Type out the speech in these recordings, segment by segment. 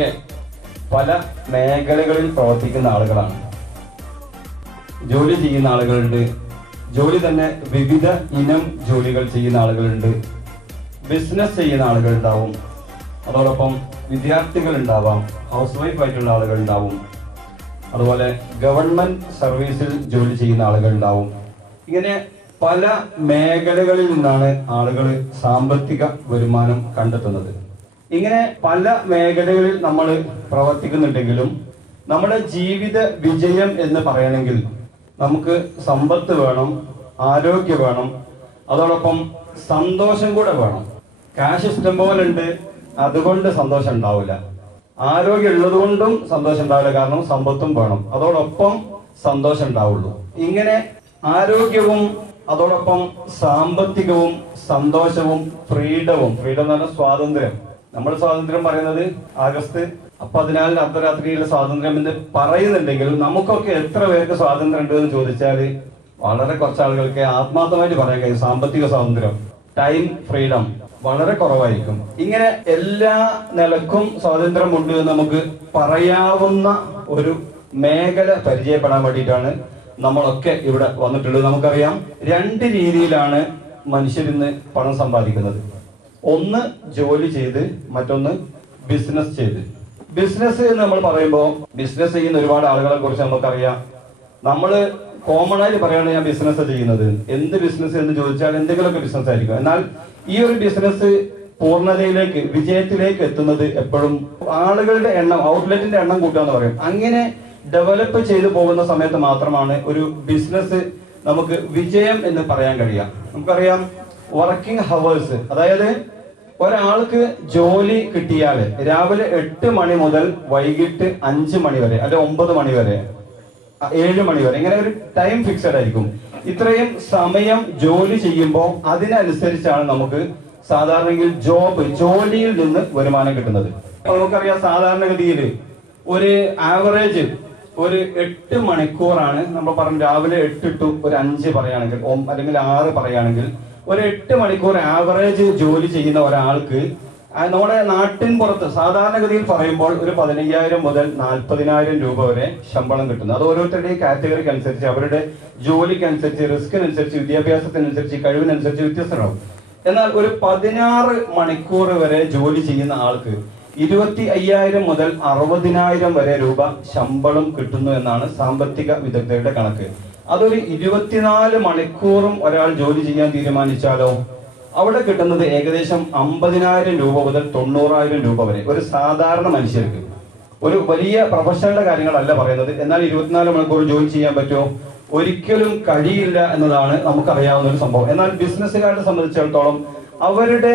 നമ്മളൊക്കെ പല മേഖലകളിൽ പ്രവർത്തിക്കുന്ന ആളുകളാണ്. ജോലി ചെയ്യുന്ന ആളുകളുണ്ട്, ജോലി തന്നെ വിവിധ ഇനം ജോലികൾ ചെയ്യുന്ന ആളുകളുണ്ട്, ബിസിനസ് ചെയ്യുന്ന ആളുകളുണ്ടാവും, അതോടൊപ്പം വിദ്യാർത്ഥികൾ ഉണ്ടാവാം, ഹൗസ് വൈഫ് ആയിട്ടുള്ള ആളുകൾ ഉണ്ടാവും, അതുപോലെ ഗവൺമെന്റ് സർവീസിൽ ജോലി ചെയ്യുന്ന ആളുകൾ ഉണ്ടാവും. ഇങ്ങനെ പല മേഖലകളിൽ നിന്നാണ് ആളുകൾ സാമ്പത്തിക വരുമാനം കണ്ടെത്തുന്നത്. ഇങ്ങനെ പല മേഖലകളിൽ നമ്മൾ പ്രവർത്തിക്കുന്നുണ്ടെങ്കിലും നമ്മുടെ ജീവിത വിജയം എന്ന് പറയണമെങ്കിൽ നമുക്ക് സമ്പത്ത് വേണം, ആരോഗ്യം വേണം, അതോടൊപ്പം സന്തോഷം കൂടെ വേണം. കാശ് ഇഷ്ടം പോലെ ഉണ്ട്, അതുകൊണ്ട് സന്തോഷം ഉണ്ടാവില്ല. ആരോഗ്യം ഉള്ളത് കൊണ്ടും സന്തോഷം ഉണ്ടാവില്ല, കാരണം സമ്പത്തും വേണം, അതോടൊപ്പം സന്തോഷം ഉണ്ടാവുള്ളൂ. ഇങ്ങനെ ആരോഗ്യവും അതോടൊപ്പം സാമ്പത്തികവും സന്തോഷവും ഫ്രീഡം എന്ന് പറഞ്ഞാൽ സ്വാതന്ത്ര്യം. നമ്മൾ സ്വാതന്ത്ര്യം പറയുന്നത് ആഗസ്റ്റ് 14 അർദ്ധരാത്രിയിലെ സ്വാതന്ത്ര്യം എന്ന് പറയുന്നുണ്ടെങ്കിലും നമുക്കൊക്കെ എത്ര പേർക്ക് സ്വാതന്ത്ര്യം ഉണ്ട് എന്ന് ചോദിച്ചാൽ വളരെ കുറച്ച് ആളുകൾക്ക് ആത്മാർത്ഥമായിട്ട് പറയാൻ കഴിയും. സാമ്പത്തിക സ്വാതന്ത്ര്യം, ടൈം ഫ്രീഡം വളരെ കുറവായിരിക്കും. ഇങ്ങനെ എല്ലാ നിലക്കും സ്വാതന്ത്ര്യമുണ്ട് എന്ന് നമുക്ക് പറയാവുന്ന ഒരു മേഖല പരിചയപ്പെടാൻ വേണ്ടിയിട്ടാണ് നമ്മളൊക്കെ ഇവിടെ വന്നിട്ടുള്ളത്. നമുക്കറിയാം, രണ്ട് രീതിയിലാണ് മനുഷ്യരിന്ന് പണം സമ്പാദിക്കുന്നത്. ഒന്ന് ജോലി ചെയ്ത്, മറ്റൊന്ന് ബിസിനസ് ചെയ്ത്. ബിസിനസ് എന്ന് നമ്മൾ പറയുമ്പോൾ ബിസിനസ് ചെയ്യുന്ന ഒരുപാട് ആളുകളെ കുറിച്ച് നമുക്കറിയാം. നമ്മൾ കോമൺ ആയിട്ട് പറയുകയാണ് ഞാൻ ബിസിനസ് ചെയ്യുന്നത്. എന്ത് ബിസിനസ് എന്ന് ചോദിച്ചാൽ എന്തെങ്കിലുമൊക്കെ ബിസിനസ് ആയിരിക്കും. എന്നാൽ ഈ ഒരു ബിസിനസ് പൂർണ്ണതയിലേക്ക്, വിജയത്തിലേക്ക് എത്തുന്നത് എപ്പോഴും ആളുകളുടെ എണ്ണം, ഔട്ട്ലെറ്റിന്റെ എണ്ണം കൂട്ടുക എന്ന് പറയും. അങ്ങനെ ഡെവലപ്പ് ചെയ്തു പോകുന്ന സമയത്ത് മാത്രമാണ് ഒരു ബിസിനസ് നമുക്ക് വിജയം എന്ന് പറയാൻ കഴിയുക. നമുക്കറിയാം, വർക്കിംഗ് ഹവേഴ്സ്, അതായത് ഒരാൾക്ക് ജോലി കിട്ടിയാൽ രാവിലെ 8 മണി മുതൽ വൈകിട്ട് 5 മണി വരെ, അല്ലെ 9 മണി വരെ, 7 മണി വരെ, ഇങ്ങനെ ഒരു ടൈം ഫിക്സഡ് ആയിരിക്കും. ഇത്രയും സമയം ജോലി ചെയ്യുമ്പോൾ അതിനനുസരിച്ചാണ് നമുക്ക് സാധാരണയിൽ ജോലിയിൽ നിന്ന് വരുമാനം കിട്ടുന്നത്. അപ്പൊ നമുക്കറിയാം, സാധാരണഗതിയിൽ ഒരു ആവറേജ് ഒരു 8 മണിക്കൂറാണ്. നമ്മൾ പറഞ്ഞു രാവിലെ 8 to ഒരു 5 പറയുകയാണെങ്കിൽ, അല്ലെങ്കിൽ 6 പറയുകയാണെങ്കിൽ, ഒരു 8 മണിക്കൂർ ആവറേജ് ജോലി ചെയ്യുന്ന ഒരാൾക്ക് നമ്മുടെ നാട്ടിൻ പുറത്ത് സാധാരണഗതിയിൽ പറയുമ്പോൾ ഒരു 15,000 മുതൽ 40,000 രൂപ വരെ ശമ്പളം കിട്ടുന്നു. അത് ഓരോരുത്തരുടെയും കാറ്റഗറിക്ക് അനുസരിച്ച്, അവരുടെ ജോലിക്ക് അനുസരിച്ച്, റിസ്കിനനുസരിച്ച്, വിദ്യാഭ്യാസത്തിനനുസരിച്ച്, കഴിവിനനുസരിച്ച് വ്യത്യസ്തമാവും. എന്നാൽ ഒരു 16 മണിക്കൂർ വരെ ജോലി ചെയ്യുന്ന ആൾക്ക് 25,000 മുതൽ 60,000 വരെ രൂപ ശമ്പളം കിട്ടുന്നു എന്നാണ് സാമ്പത്തിക വിദഗ്ധരുടെ കണക്ക്. അതൊരു 24 മണിക്കൂറും ഒരാൾ ജോലി ചെയ്യാൻ തീരുമാനിച്ചാലോ അവിടെ കിട്ടുന്നത് ഏകദേശം 50,000 രൂപ മുതൽ 90,000 രൂപ വരെ ഒരു സാധാരണ മനുഷ്യർക്ക്. ഒരു വലിയ പ്രൊഫഷണൽ കാര്യങ്ങളല്ല പറയുന്നത്. എന്നാൽ 24 മണിക്കൂർ ജോലി ചെയ്യാൻ പറ്റുമോ? ഒരിക്കലും കഴിയില്ല എന്നതാണ് നമുക്കറിയാവുന്ന ഒരു സംഭവം. എന്നാൽ ബിസിനസ്സുകാരെ സംബന്ധിച്ചിടത്തോളം അവരുടെ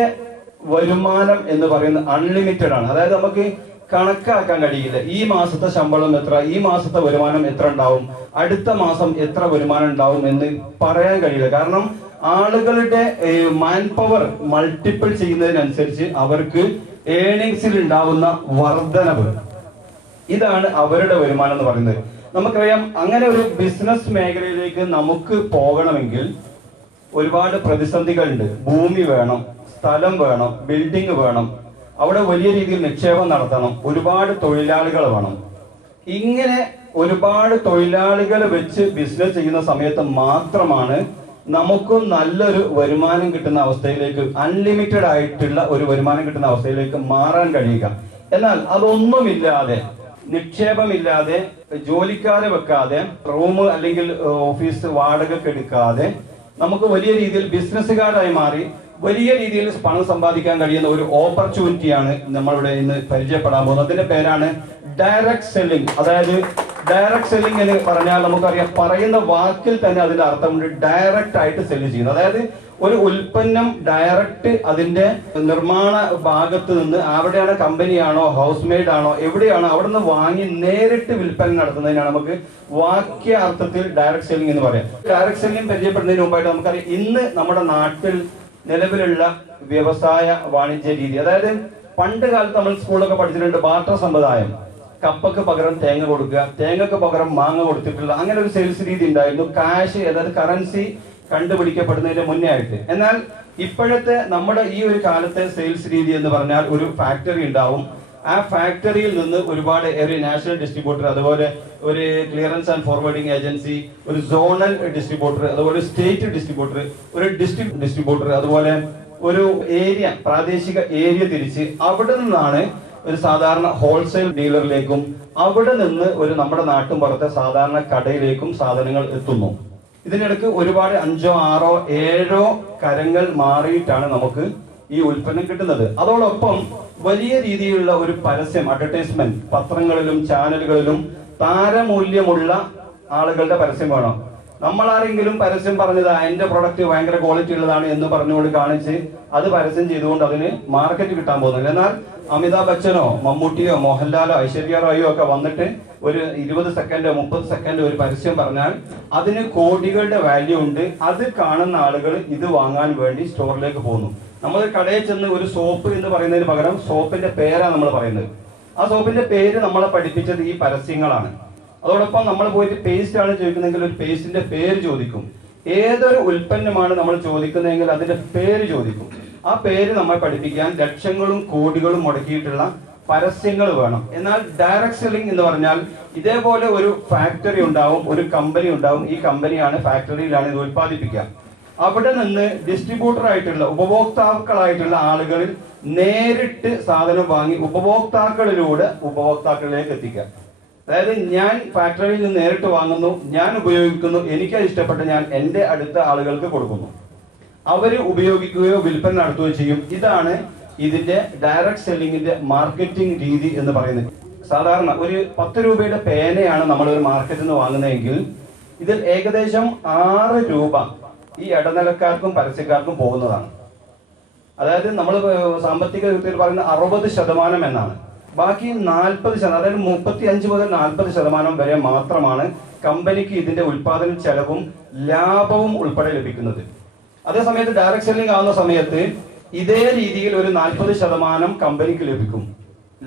വരുമാനം എന്ന് പറയുന്നത് അൺലിമിറ്റഡ് ആണ്. അതായത് നമുക്ക് കണക്കാക്കാൻ കഴിയില്ല. ഈ മാസത്തെ ശമ്പളം എത്ര, ഈ മാസത്തെ വരുമാനം എത്ര ഉണ്ടാവും, അടുത്ത മാസം എത്ര വരുമാനം ഉണ്ടാവും എന്ന് പറയാൻ കഴിയില്ല. കാരണം ആളുകളുടെ മാൻ പവർ മൾട്ടിപ്പിൾ ചെയ്യുന്നതിനനുസരിച്ച് അവർക്ക് ഏർണിങ്സിൽ ഉണ്ടാവുന്ന വർധനവ്, ഇതാണ് അവരുടെ വരുമാനം എന്ന് പറയുന്നത്. നമുക്കറിയാം, അങ്ങനെ ഒരു ബിസിനസ് മേഖലയിലേക്ക് നമുക്ക് പോകണമെങ്കിൽ ഒരുപാട് പ്രതിസന്ധികളുണ്ട്. ഭൂമി വേണം, സ്ഥലം വേണം, ബിൽഡിംഗ് വേണം, അവിടെ വലിയ രീതിയിൽ നിക്ഷേപം നടത്തണം, ഒരുപാട് തൊഴിലാളികൾ വേണം. ഇങ്ങനെ ഒരുപാട് തൊഴിലാളികൾ വെച്ച് ബിസിനസ് ചെയ്യുന്ന സമയത്ത് മാത്രമാണ് നമുക്കും നല്ലൊരു വരുമാനം കിട്ടുന്ന അവസ്ഥയിലേക്ക്, അൺലിമിറ്റഡ് ആയിട്ടുള്ള ഒരു വരുമാനം കിട്ടുന്ന അവസ്ഥയിലേക്ക് മാറാൻ കഴിയുക. എന്നാൽ അതൊന്നുമില്ലാതെ, നിക്ഷേപമില്ലാതെ, ജോലിക്കാരെ വെക്കാതെ, റൂം അല്ലെങ്കിൽ ഓഫീസ് വാടകയ്ക്ക് എടുക്കാതെ നമുക്ക് വലിയ രീതിയിൽ ബിസിനസ്സുകാരായി മാറി വലിയ രീതിയിൽ പണം സമ്പാദിക്കാൻ കഴിയുന്ന ഒരു ഓപ്പർച്യൂണിറ്റിയാണ് നമ്മളിവിടെ ഇന്ന് പരിചയപ്പെടാൻ പോകുന്നത്. അതിന്റെ പേരാണ് ഡയറക്ട് സെല്ലിംഗ്. അതായത് ഡയറക്ട് സെല്ലിംഗ് എന്ന് പറഞ്ഞാൽ നമുക്കറിയാം, പറയുന്ന വാക്കിൽ തന്നെ അതിന്റെ അർത്ഥമുണ്ട്, ഡയറക്റ്റ് ആയിട്ട് സെല്ല് ചെയ്യുന്നത്. അതായത് ഒരു ഉൽപ്പന്നം ഡയറക്റ്റ് അതിന്റെ നിർമ്മാണ ഭാഗത്ത് നിന്ന്, അവിടെയാണ് കമ്പനിയാണോ ഹൗസ് മെയ്ഡ് ആണോ എവിടെയാണോ അവിടെ നിന്ന് വാങ്ങി നേരിട്ട് വിൽപ്പന നടത്തുന്നതിനാണ് നമുക്ക് വാക്യ അർത്ഥത്തിൽ ഡയറക്ട് സെല്ലിംഗ് എന്ന് പറയാം. ഡയറക്ട് സെല്ലിംഗ് പരിചയപ്പെടുന്നതിന് മുമ്പായിട്ട് നമുക്കറിയാം, ഇന്ന് നമ്മുടെ നാട്ടിൽ നിലവിലുള്ള വ്യവസായ വാണിജ്യ രീതി, അതായത് പണ്ട് കാലത്ത് നമ്മൾ സ്കൂളൊക്കെ പഠിച്ചിട്ടുണ്ട്, ബാർട്ടർ സമ്പ്രദായം. കപ്പക്ക് പകരം തേങ്ങ കൊടുക്കുക, തേങ്ങക്ക് പകരം മാങ്ങ കൊടുത്തിട്ടുള്ള അങ്ങനെ ഒരു സെയിൽസ് രീതി ഉണ്ടായിരുന്നു. കാശ്, അതായത് കറൻസി കണ്ടുപിടിക്കപ്പെടുന്നതിന് മുന്നേ ആയിട്ട്. എന്നാൽ ഇപ്പോഴത്തെ നമ്മുടെ ഈ ഒരു കാലത്തെ സെയിൽസ് രീതി എന്ന് പറഞ്ഞാൽ, ഒരു ഫാക്ടറി ഉണ്ടാവും, ആ ഫാക്ടറിയിൽ നിന്ന് ഒരുപാട് ഒരു നാഷണൽ ഡിസ്ട്രിബ്യൂട്ടർ, അതുപോലെ ഒരു ക്ലിയറൻസ് ആൻഡ് ഫോർവേഡിംഗ് ഏജൻസി, ഒരു സോണൽ ഡിസ്ട്രിബ്യൂട്ടർ, അതുപോലെ സ്റ്റേറ്റ് ഡിസ്ട്രിബ്യൂട്ടർ, ഒരു ഡിസ്ട്രിക്ട് ഡിസ്ട്രിബ്യൂട്ടർ, അതുപോലെ ഒരു ഏരിയ, പ്രാദേശിക ഏരിയ തിരിച്ച് അവിടെ നിന്നാണ് ഒരു സാധാരണ ഹോൾസെയിൽ ഡീലറിലേക്കും അവിടെ നിന്ന് ഒരു നമ്മുടെ നാട്ടും പുറത്തെ സാധാരണ കടയിലേക്കും സാധനങ്ങൾ എത്തുന്നു. ഇതിനിടയ്ക്ക് ഒരുപാട് 5, 6, 7 കരങ്ങൾ മാറിയിട്ടാണ് നമുക്ക് ഈ ഉൽപ്പന്നം കിട്ടുന്നത്. അതോടൊപ്പം വലിയ രീതിയിലുള്ള ഒരു പരസ്യം, അഡ്വർടൈസ്മെന്റ് പത്രങ്ങളിലും ചാനലുകളിലും താരമൂല്യമുള്ള ആളുകളുടെ പരസ്യം വേണം. നമ്മളാരെങ്കിലും പരസ്യം പറഞ്ഞത് എന്റെ പ്രൊഡക്റ്റ് ഭയങ്കര ക്വാളിറ്റി ഉള്ളതാണ് എന്ന് പറഞ്ഞുകൊണ്ട് കാണിച്ച് അത് പരസ്യം ചെയ്തുകൊണ്ട് അതിന് മാർക്കറ്റ് കിട്ടാൻ പോകുന്നില്ല. എന്നാൽ അമിതാഭ് ബച്ചനോ മമ്മൂട്ടിയോ മോഹൻലാലോ ഐശ്വര്യ റായിയോ ഒക്കെ വന്നിട്ട് ഒരു 20 സെക്കൻഡോ 30 സെക്കൻഡോ ഒരു പരസ്യം പറഞ്ഞാൽ അതിന് കോടികളുടെ വാല്യൂ ഉണ്ട്. അത് കാണുന്ന ആളുകൾ ഇത് വാങ്ങാൻ വേണ്ടി സ്റ്റോറിലേക്ക് പോകുന്നു. നമ്മൾ കടയിൽ ചെന്ന് ഒരു സോപ്പ് എന്ന് പറയുന്നതിന് പകരം സോപ്പിന്റെ പേരാണ് നമ്മൾ പറയുന്നത്. ആ സോപ്പിന്റെ പേര് നമ്മളെ പഠിപ്പിച്ചത് ഈ പരസ്യങ്ങളാണ്. അതോടൊപ്പം നമ്മൾ പോയിട്ട് പേസ്റ്റ് ആണ് ചോദിക്കുന്നതെങ്കിൽ ഒരു പേസ്റ്റിന്റെ പേര് ചോദിക്കും. ഏതൊരു ഉൽപ്പന്നമാണ് നമ്മൾ ചോദിക്കുന്നതെങ്കിൽ അതിന്റെ പേര് ചോദിക്കും. ആ പേര് നമ്മൾ പഠിപ്പിക്കാൻ ലക്ഷങ്ങളും കോടികളും മുടക്കിയിട്ടുള്ള പരസ്യങ്ങൾ വേണം. എന്നാൽ ഡയറക്ട് സെല്ലിംഗ് എന്ന് പറഞ്ഞാൽ ഇതേപോലെ ഒരു ഫാക്ടറി ഉണ്ടാവും, ഒരു കമ്പനി ഉണ്ടാവും. ഈ കമ്പനിയാണ്, ഫാക്ടറിയിലാണ് ഇത് ഉൽപ്പാദിപ്പിക്കുക. അവിടെ നിന്ന് ഡിസ്ട്രിബ്യൂട്ടർ ആയിട്ടുള്ള ഉപഭോക്താക്കളായിട്ടുള്ള ആളുകളിൽ നേരിട്ട് സാധനം വാങ്ങി ഉപഭോക്താക്കളിലൂടെ ഉപഭോക്താക്കളിലേക്ക് എത്തിക്കുക. അതായത് ഞാൻ ഫാക്ടറിയിൽ നിന്ന് നേരിട്ട് വാങ്ങുന്നു, ഞാൻ ഉപയോഗിക്കുന്നു, എനിക്ക് ഇഷ്ടപ്പെട്ട് ഞാൻ എൻ്റെ അടുത്ത ആളുകൾക്ക് കൊടുക്കുന്നു, അവര് ഉപയോഗിക്കുകയോ വിൽപ്പന നടത്തുകയോ ചെയ്യും. ഇതാണ് ഇതിന്റെ ഡയറക്ട് സെല്ലിങ്ങിന്റെ മാർക്കറ്റിംഗ് രീതി എന്ന് പറയുന്നത്. സാധാരണ ഒരു 10 രൂപയുടെ പേനയാണ് നമ്മൾ ഒരു മാർക്കറ്റിൽ നിന്ന് വാങ്ങുന്നതെങ്കിൽ ഇതിൽ ഏകദേശം 6 രൂപ ഈ ഇടനിലക്കാർക്കും പരസ്യക്കാർക്കും പോകുന്നതാണ്. അതായത് നമ്മൾ സാമ്പത്തിക വിദഗ്ധർ പറയുന്ന 60% എന്നാണ്. ബാക്കി 40%, അതായത് 35 മുതൽ 40% വരെ മാത്രമാണ് കമ്പനിക്ക് ഇതിന്റെ ഉൽപാദന ചെലവും ലാഭവും ഉൾപ്പെടെ ലഭിക്കുന്നത്. അതേസമയത്ത് ഡയറക്ട് സെല്ലിംഗ് ആവുന്ന സമയത്ത് ഇതേ രീതിയിൽ ഒരു 40% കമ്പനിക്ക് ലഭിക്കും,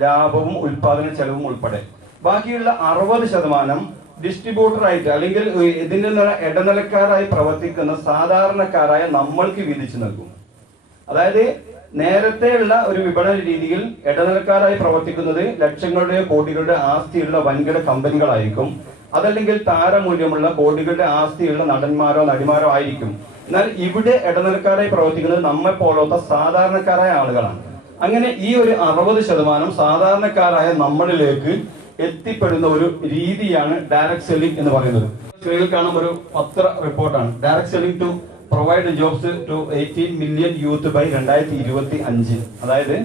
ലാഭവും ഉൽപാദന ചെലവും ഉൾപ്പെടെ. ബാക്കിയുള്ള 60% ഡിസ്ട്രിബ്യൂട്ടർ ആയിട്ട് അല്ലെങ്കിൽ ഇതിന്റെ ഇടനിലക്കാരായി പ്രവർത്തിക്കുന്ന സാധാരണക്കാരായ നമ്മൾക്ക് വീതിച്ചു നൽകും. അതായത് നേരത്തെയുള്ള ഒരു വിപണന രീതിയിൽ ഇടനിലക്കാരായി പ്രവർത്തിക്കുന്നത് ലക്ഷങ്ങളുടെയോ കോടികളുടെ ആസ്തിയുള്ള വൻകിട കമ്പനികളായിരിക്കും. അതല്ലെങ്കിൽ താരമൂല്യമുള്ള കോടികളുടെ ആസ്തിയുള്ള നടന്മാരോ നടിമാരോ ആയിരിക്കും. എന്നാൽ ഇവിടെ ഇടനിലക്കാരായി പ്രവർത്തിക്കുന്നത് നമ്മെ പോലത്തെ സാധാരണക്കാരായ ആളുകളാണ്. അങ്ങനെ ഈ ഒരു 60% സാധാരണക്കാരായ നമ്മളിലേക്ക് എത്തിപ്പെടുന്ന ഒരു രീതിയാണ് ഡയറക്ട് സെല്ലിംഗ് എന്ന് പറയുന്നത്. സ്ക്രീനിൽ കാണുന്ന ഒരു പത്ര റിപ്പോർട്ടാണ്. Direct selling to provide jobs to 18 million youth by 2025. അതായത്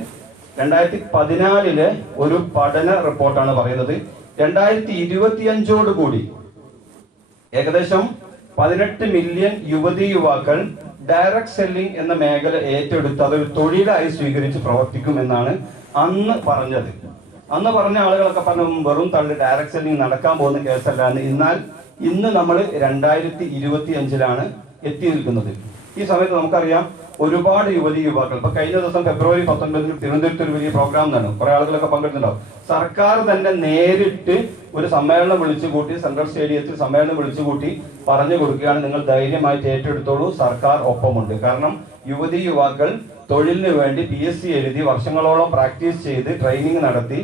2014 ഒരു പഠന റിപ്പോർട്ടാണ് പറയുന്നത്. 2025 കൂടി ഏകദേശം 18 മില്യൺ യുവാക്കൾ ഡയറക്ട് സെല്ലിംഗ് എന്ന മേഖല ഏറ്റെടുത്ത് അതൊരു തൊഴിലായി സ്വീകരിച്ച് പ്രവർത്തിക്കും എന്നാണ് അന്ന് പറഞ്ഞത്. അന്ന് പറഞ്ഞ ആളുകളൊക്കെ പറഞ്ഞു വെറും തള്ളി, ഡയറക്ട് സെല്ലിംഗ് നടക്കാൻ പോകുന്ന കേസല്ല എന്ന്. എന്നാൽ ഇന്ന് നമ്മൾ 2025 എത്തി നിൽക്കുന്നത്. ഈ സമയത്ത് നമുക്കറിയാം ഒരുപാട് യുവാക്കൾ, ഇപ്പൊ കഴിഞ്ഞ ദിവസം ഫെബ്രുവരി 19 തിരുവനന്തപുരത്ത് ഒരു വലിയ പ്രോഗ്രാം നടന്നു. കുറെ ആളുകളൊക്കെ പങ്കെടുത്തിട്ടുണ്ടാവും. സർക്കാർ തന്നെ നേരിട്ട് ഒരു സമ്മേളനം വിളിച്ചുകൂട്ടി, സെൻട്രൽ സ്റ്റേഡിയത്തിൽ സമ്മേളനം വിളിച്ചുകൂട്ടി പറഞ്ഞു കൊടുക്കുകയാണ്, നിങ്ങൾ ധൈര്യമായിട്ട് ഏറ്റെടുത്തോളൂ, സർക്കാർ ഒപ്പമുണ്ട്. കാരണം യുവാക്കൾ തൊഴിലിന് വേണ്ടി PSC എഴുതി വർഷങ്ങളോളം പ്രാക്ടീസ് ചെയ്ത് ട്രെയിനിങ് നടത്തി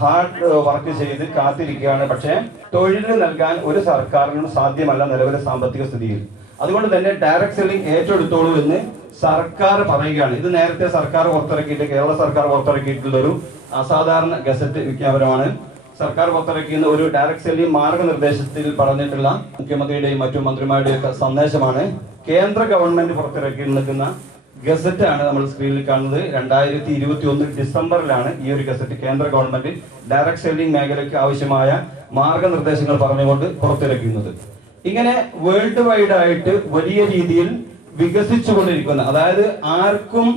ഹാർഡ് വർക്ക് ചെയ്ത് കാത്തിരിക്കുകയാണ്. പക്ഷേ തൊഴിലിന് നൽകാൻ ഒരു സർക്കാരിനും സാധ്യമല്ല നിലവിലെ സാമ്പത്തിക സ്ഥിതിയിൽ. അതുകൊണ്ട് തന്നെ ഡയറക്ട് സെല്ലിംഗ് ഏറ്റെടുത്തോളൂ എന്ന് സർക്കാർ പറയുകയാണ്. ഇത് നേരത്തെ സർക്കാർ പുറത്തിറക്കിയിട്ട്, കേരള സർക്കാർ പുറത്തിറക്കിയിട്ടുള്ള ഒരു അസാധാരണ ഗസറ്റ് വിജ്ഞാപനമാണ്. സർക്കാർ പുറത്തിറക്കിയ ഒരു ഡയറക്ട് സെല്ലിംഗ് മാർഗനിർദ്ദേശത്തിൽ പറഞ്ഞിട്ടുള്ള മുഖ്യമന്ത്രിയുടെയും മറ്റു മന്ത്രിമാരുടെയും ഒക്കെ സന്ദേശമാണ്. കേന്ദ്ര ഗവൺമെന്റ് പുറത്തിറക്കി നിൽക്കുന്ന ഗസറ്റ് ആണ് നമ്മൾ സ്ക്രീനിൽ കാണുന്നത്. 2021 ഡിസംബറിലാണ് ഈ ഒരു ഗസറ്റ് കേന്ദ്ര ഗവൺമെന്റ് ഡയറക്ട് സെല്ലിംഗ് മേഖലയ്ക്ക് ആവശ്യമായ മാർഗനിർദ്ദേശങ്ങൾ പറഞ്ഞുകൊണ്ട് പുറത്തിറക്കുന്നത്. ഇങ്ങനെ വേൾഡ് വൈഡ് ആയിട്ട് വലിയ രീതിയിൽ വികസിച്ചുകൊണ്ടിരിക്കുന്ന, അതായത് ആർക്കും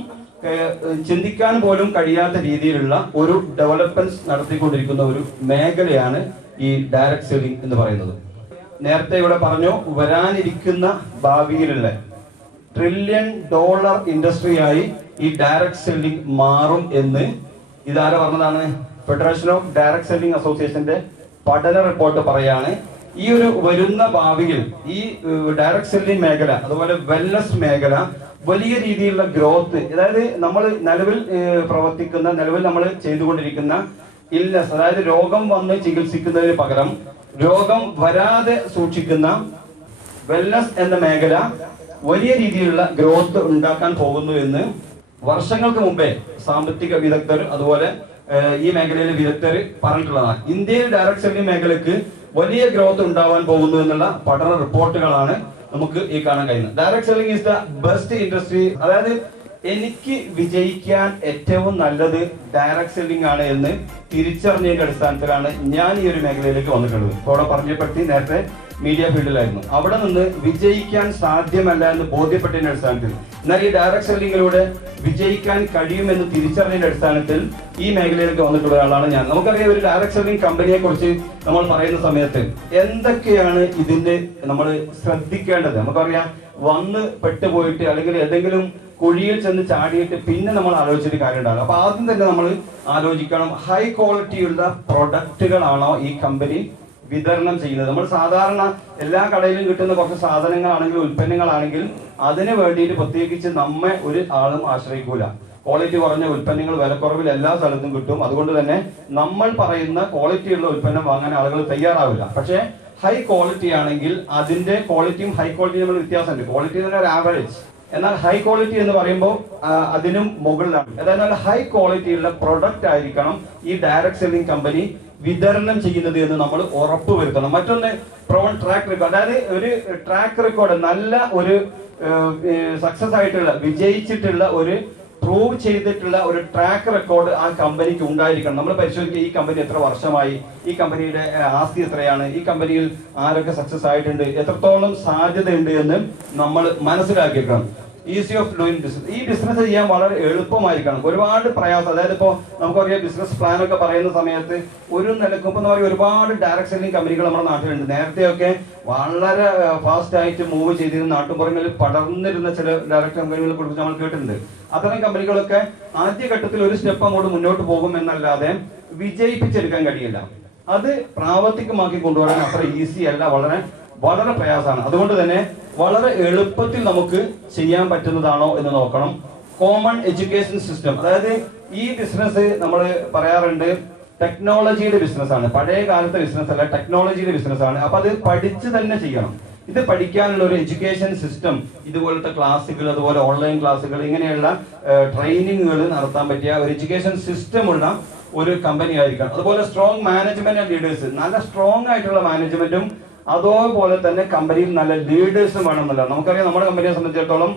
ചിന്തിക്കാൻ പോലും കഴിയാത്ത രീതിയിലുള്ള ഒരു ഡെവലപ്മെന്റ്സ് നടത്തിക്കൊണ്ടിരിക്കുന്ന ഒരു മേഖലയാണ് ഈ ഡയറക്ട് സെല്ലിംഗ് എന്ന് പറയുന്നത്. നേരത്തെ ഇവിടെ പറഞ്ഞു വരാനിരിക്കുന്ന ഭാവിയിലുള്ള $1 ട്രില്യൺ ഇൻഡസ്ട്രിയായി ഈ ഡയറക്ട് സെല്ലിംഗ് മാറും എന്ന് ഇതാരെ പറഞ്ഞതാണ്? ഫെഡറേഷൻ ഓഫ് ഡയറക്ട് സെല്ലിംഗ് അസോസിയേഷന്റെ പഠന റിപ്പോർട്ട് പറയാണ്. ഈ ഒരു വരുന്ന ഭാവിയിൽ ഈ ഡയറക്ട് സെല്ലിംഗ് മേഖല അതുപോലെ വെൽനസ് മേഖല വലിയ രീതിയിലുള്ള ഗ്രോത്ത്, അതായത് നമ്മൾ നിലവിൽ നമ്മൾ ചെയ്തുകൊണ്ടിരിക്കുന്ന ഇൽനെസ്, അതായത് രോഗം വന്ന് ചികിത്സിക്കുന്നതിന് പകരം രോഗം വരാതെ സൂക്ഷിക്കുന്ന വെൽനസ് എന്ന മേഖല വലിയ രീതിയിലുള്ള ഗ്രോത്ത് ഉണ്ടാക്കാൻ പോകുന്നു എന്ന് വർഷങ്ങൾക്ക് മുമ്പേ സാമ്പത്തിക വിദഗ്ധർ അതുപോലെ ഈ മേഖലയിലെ വിദഗ്ധർ പറഞ്ഞിട്ടുള്ളതാണ്. ഇന്ത്യയിൽ ഡയറക്ട് സെല്ലിംഗ് മേഖലയ്ക്ക് വലിയ ഗ്രോത്ത് ഉണ്ടാവാൻ പോകുന്നു എന്നുള്ള പഠന റിപ്പോർട്ടുകളാണ് നമുക്ക് ഈ കാണാൻ കഴിയുന്നത്. Direct selling is the best industry, അതായത് എനിക്ക് വിജയിക്കാൻ ഏറ്റവും നല്ലത് ഡയറക്ട് സെല്ലിംഗ് ആണ് എന്ന് തിരിച്ചറിഞ്ഞതിന്റെ അടിസ്ഥാനത്തിലാണ് ഞാൻ ഈ ഒരു മേഖലയിലേക്ക് വന്നിട്ടുള്ളത്. അവിടെ പറഞ്ഞപ്പെടുത്തി നേരത്തെ മീഡിയ ഫീൽഡിലായിരുന്നു. അവിടെ നിന്ന് വിജയിക്കാൻ സാധ്യമല്ല എന്ന് ബോധ്യപ്പെട്ടതിന്റെ അടിസ്ഥാനത്തിൽ, എന്നാൽ ഈ ഡയറക്ട് സെല്ലിങ്ങിലൂടെ വിജയിക്കാൻ കഴിയുമെന്ന് തിരിച്ചറിഞ്ഞതിന്റെ അടിസ്ഥാനത്തിൽ ഈ മേഖലയിലേക്ക് വന്നിട്ടുള്ള ഒരാളാണ് ഞാൻ. നമുക്കറിയാം, ഒരു ഡയറക്ട് സെല്ലിംഗ് കമ്പനിയെ കുറിച്ച് നമ്മൾ പറയുന്ന സമയത്ത് എന്തൊക്കെയാണ് ഇതിന്റെ നമ്മൾ ശ്രദ്ധിക്കേണ്ടത്. നമുക്കറിയാം, വന്ന് പെട്ടുപോയിട്ട് അല്ലെങ്കിൽ ഏതെങ്കിലും കുഴിയിൽ ചെന്ന് ചാടിയിട്ട് പിന്നെ നമ്മൾ ആലോചിച്ചിട്ട് കാര്യം ഉണ്ടാകും. അപ്പൊ ആദ്യം തന്നെ നമ്മൾ ആലോചിക്കണം, ഹൈ ക്വാളിറ്റിയുള്ള പ്രൊഡക്റ്റുകളാണോ ഈ കമ്പനി വിതരണം ചെയ്യുന്നത്. നമ്മൾ സാധാരണ എല്ലാ കടയിലും കിട്ടുന്ന കുറച്ച് സാധനങ്ങളാണെങ്കിൽ ഉൽപ്പന്നങ്ങളാണെങ്കിൽ അതിന് വേണ്ടിയിട്ട് പ്രത്യേകിച്ച് നമ്മെ ഒരു ആളും ആശ്രയിക്കൂല. ക്വാളിറ്റി കുറഞ്ഞ ഉൽപ്പന്നങ്ങൾ വിലക്കുറവിൽ എല്ലാ സ്ഥലത്തും കിട്ടും. അതുകൊണ്ട് തന്നെ നമ്മൾ പറയുന്ന ക്വാളിറ്റിയുള്ള ഉൽപ്പന്നം വാങ്ങാൻ ആളുകൾ തയ്യാറാവില്ല. പക്ഷേ ഹൈ ക്വാളിറ്റി ആണെങ്കിൽ അതിന്റെ ക്വാളിറ്റിയും ഹൈ ക്വാളിറ്റിയും തമ്മിൽ വ്യത്യാസമുണ്ട്. ക്വാളിറ്റി എന്ന് പറഞ്ഞാൽ ഒരു ആവറേജ്, എന്നാൽ ഹൈ ക്വാളിറ്റി എന്ന് പറയുമ്പോൾ അതിനും മുകളിലാണ്. അതായത് ഹൈ ക്വാളിറ്റിയുള്ള പ്രൊഡക്റ്റ് ആയിരിക്കണം ഈ ഡയറക്ട് സെല്ലിംഗ് കമ്പനി വിതരണം ചെയ്യുന്നത് എന്ന് നമ്മൾ ഉറപ്പ് വരുത്തണം. മറ്റൊന്ന് പ്രൂവൺ ട്രാക്ക് റെക്കോർഡ്, അതായത് ഒരു ട്രാക്ക് റെക്കോർഡ്, നല്ല ഒരു സക്സസ് ആയിട്ടുള്ള വിജയിച്ചിട്ടുള്ള ഒരു പ്രൂവ് ചെയ്തിട്ടുള്ള ഒരു ട്രാക്ക് റെക്കോർഡ് ആ കമ്പനിക്ക് ഉണ്ടായിരിക്കണം. നമ്മൾ പരിശോധിക്കുക, ഈ കമ്പനി എത്ര വർഷമായി, ഈ കമ്പനിയുടെ ആസ്തി എത്രയാണ്, ഈ കമ്പനിയിൽ ആരൊക്കെ സക്സസ് ആയിട്ടുണ്ട്, എത്രത്തോളം സാധ്യതയുണ്ട് എന്ന് നമ്മൾ മനസ്സിലാക്കിയിരിക്കണം. ഈസി ഓഫ് ഡൂയിങ് ബിസിനസ്, ഈ ബിസിനസ് ചെയ്യാൻ വളരെ എളുപ്പമായിരിക്കണം. ഒരുപാട് പ്രയാസം, അതായത് ഇപ്പോൾ നമുക്കറിയാം ബിസിനസ് പ്ലാൻ ഒക്കെ പറയുന്ന സമയത്ത് ഒരു നിലക്കും ഇപ്പം പറയുക ഒരുപാട് ഡയറക്ട് സെല്ലിംഗ് കമ്പനികൾ നമ്മുടെ നാട്ടിലുണ്ട്. നേരത്തെയൊക്കെ വളരെ ഫാസ്റ്റ് ആയിട്ട് മൂവ് ചെയ്തിരുന്ന നാട്ടുപുറങ്ങളിൽ പടർന്നിരുന്ന ചില ഡയറക്ട് കമ്പനികളെ കുറിച്ച് നമ്മൾ കേട്ടിട്ടുണ്ട്. അത്തരം കമ്പനികളൊക്കെ ആദ്യഘട്ടത്തിൽ ഒരു സ്റ്റെപ്പ് അങ്ങോട്ട് മുന്നോട്ട് പോകും എന്നല്ലാതെ വിജയിപ്പിച്ചെടുക്കാൻ കഴിയില്ല. അത് പ്രാവർത്തികമാക്കി കൊണ്ടുവരാൻ അത്ര ഈസി അല്ല, വളരെ പ്രയാസമാണ്. അതുകൊണ്ട് തന്നെ വളരെ എളുപ്പത്തിൽ നമുക്ക് ചെയ്യാൻ പറ്റുന്നതാണോ എന്ന് നോക്കണം. കോമൺ എഡ്യൂക്കേഷൻ സിസ്റ്റം, അതായത് ഈ ബിസിനസ് നമ്മൾ പറയാറുണ്ട് ടെക്നോളജിയുടെ ബിസിനസ്സാണ്. പഴയ കാലത്തെ ബിസിനസ് അല്ല, ടെക്നോളജിയുടെ ബിസിനസ്സാണ്. അപ്പൊ അത് പഠിച്ച് തന്നെ ചെയ്യണം. ഇത് പഠിക്കാനുള്ള ഒരു എഡ്യൂക്കേഷൻ സിസ്റ്റം, ഇതുപോലത്തെ ക്ലാസ്സുകൾ, അതുപോലെ ഓൺലൈൻ ക്ലാസ്സുകൾ, ഇങ്ങനെയുള്ള ട്രെയിനിങ്ങുകൾ നടത്താൻ പറ്റിയ ഒരു എഡ്യൂക്കേഷൻ സിസ്റ്റം ഉള്ള ഒരു കമ്പനി ആയിരിക്കണം. അതുപോലെ സ്ട്രോങ് മാനേജ്മെന്റ് ആൻഡ് ലീഡേഴ്സ്, നല്ല സ്ട്രോങ് ആയിട്ടുള്ള മാനേജ്മെന്റും അതുപോലെ തന്നെ കമ്പനിയിൽ നല്ല ലീഡേഴ്സും വേണമെന്നല്ല. നമുക്കറിയാം, നമ്മുടെ കമ്പനിയെ സംബന്ധിച്ചിടത്തോളം